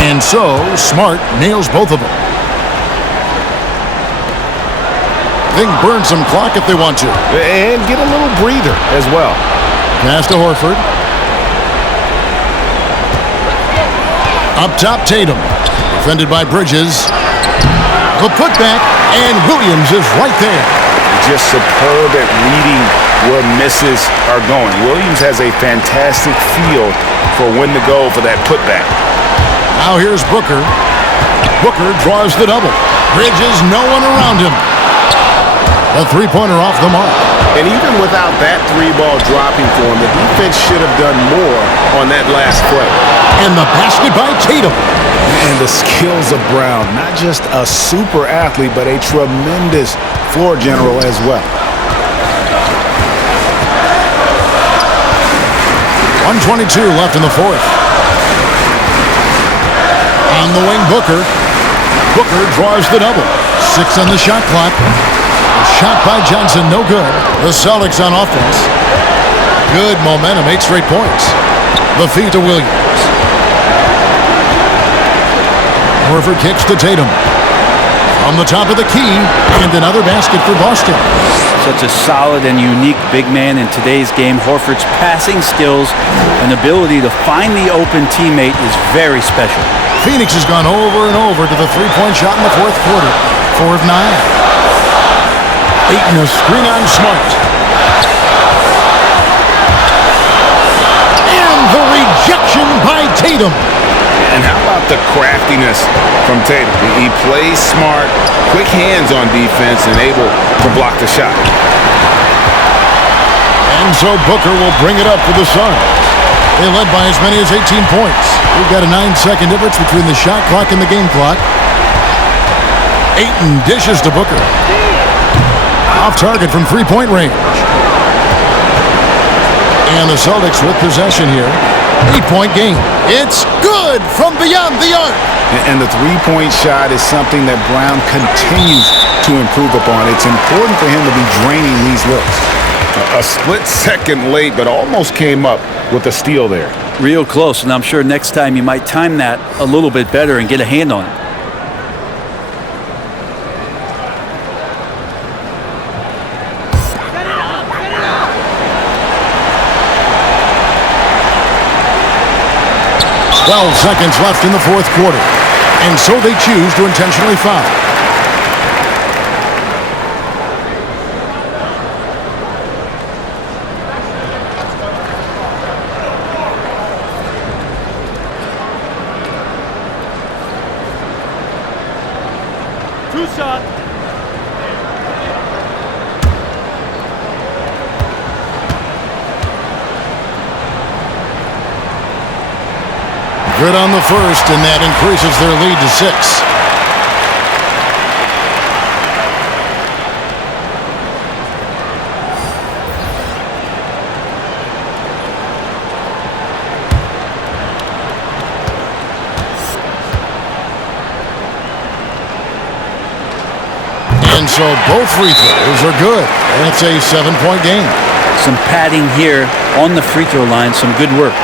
And so, Smart nails both of them. They can burn some clock if they want to. And get a little breather as well. Pass to Horford. Up top, Tatum. Defended by Bridges. The putback, and Williams is right there. Just superb at reading where misses are going. Williams has a fantastic feel for when to go for that putback. Now here's Booker. Booker draws the double. Bridges, no one around him. A three-pointer off the mark. And even without that three ball dropping for him, the defense should have done more on that last play. And the basket by Tatum. And the skills of Brown, not just a super athlete, but a tremendous floor general as well. 1:22 left in the fourth. On the wing, Booker. Booker draws the double. 6 on the shot clock. Shot by Johnson, no good. The Celtics on offense. Good momentum, 8 straight points. The feed to Williams. Horford kicks to Tatum. From the top of the key, and another basket for Boston. Such a solid and unique big man in today's game. Horford's passing skills and ability to find the open teammate is very special. Phoenix has gone over and over to the three-point shot in the fourth quarter. 4 of 9. Ayton, a screen on Smart. And the rejection by Tatum. And how about the craftiness from Tatum? He plays smart, quick hands on defense, and able to block the shot. And so Booker will bring it up for the Suns. They led by as many as 18 points. We've got a 9-second difference between the shot clock and the game clock. Ayton dishes to Booker. Off target from three-point range. And the Celtics with possession here. 8-point game. It's good from beyond the arc. And the three-point shot is something that Brown continues to improve upon. It's important for him to be draining these looks. A split second late, but almost came up with a steal there. Real close, and I'm sure next time you might time that a little bit better and get a hand on it. Seconds left in the fourth quarter. And so they choose to intentionally foul. Two shot. Good on the first, and that increases their lead to 6. And so both free throws are good. And it's a 7-point game. Some padding here on the free throw line. Some good work.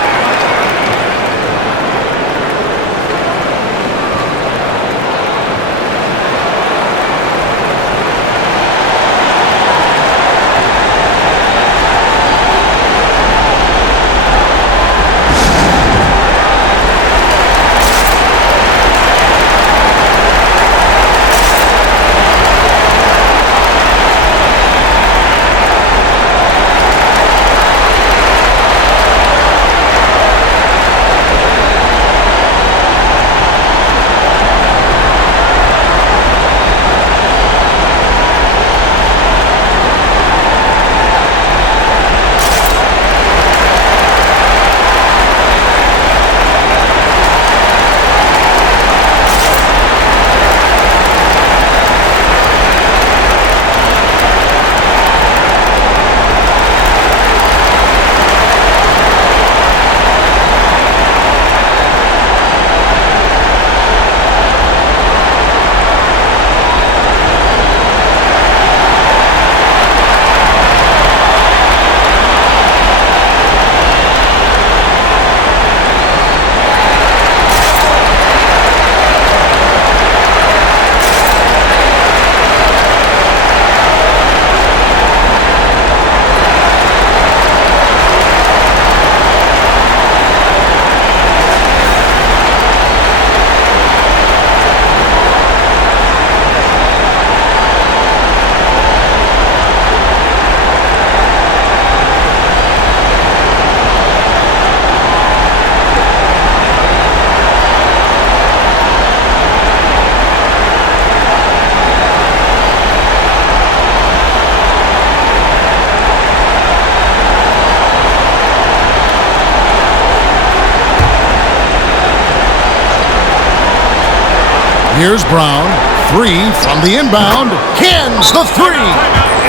Here's Brown. 3 from the inbound. Cans the 3.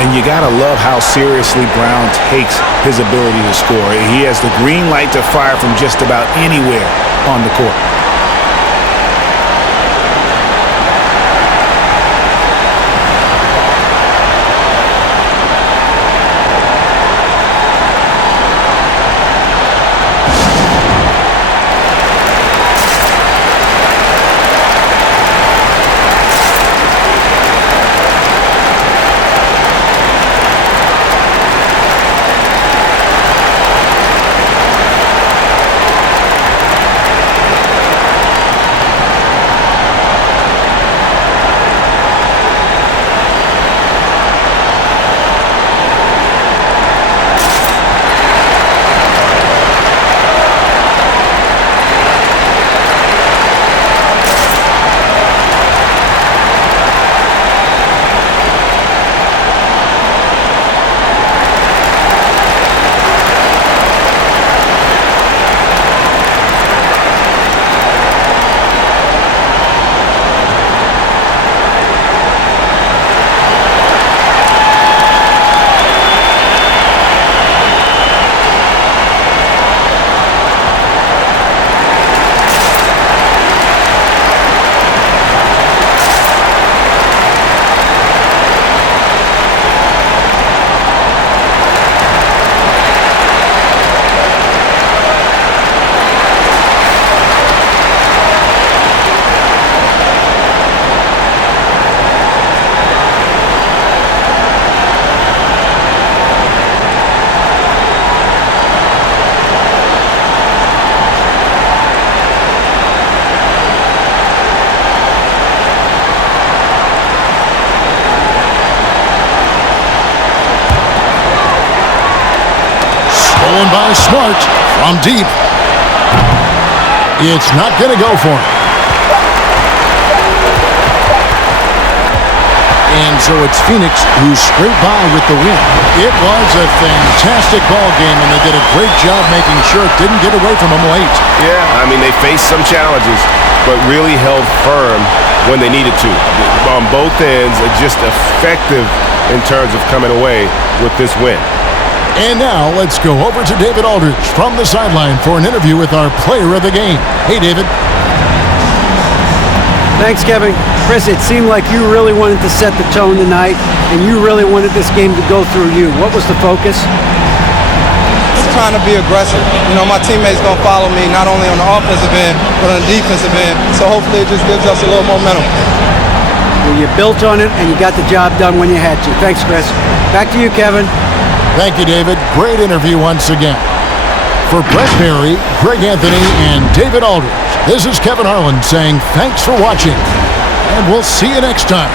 And you got to love how seriously Brown takes his ability to score. He has the green light to fire from just about anywhere on the court. Stolen by Smart from deep. It's not going to go for him. And so it's Phoenix who scraped by with the win. It was a fantastic ball game, and they did a great job making sure it didn't get away from them late. Yeah, I mean, they faced some challenges, but really held firm when they needed to. On both ends, just effective in terms of coming away with this win. And now let's go over to David Aldridge from the sideline for an interview with our player of the game. Hey, David. Thanks, Kevin. Chris, it seemed like you really wanted to set the tone tonight, and you really wanted this game to go through you. What was the focus? Just trying to be aggressive. You know, my teammates going to follow me not only on the offensive end, but on the defensive end. So hopefully it just gives us a little momentum. Well, you built on it, and you got the job done when you had to. Thanks, Chris. Back to you, Kevin. Thank you, David. Great interview once again. For Brett Barry, Greg Anthony, and David Aldridge, this is Kevin Harlan saying thanks for watching, and we'll see you next time.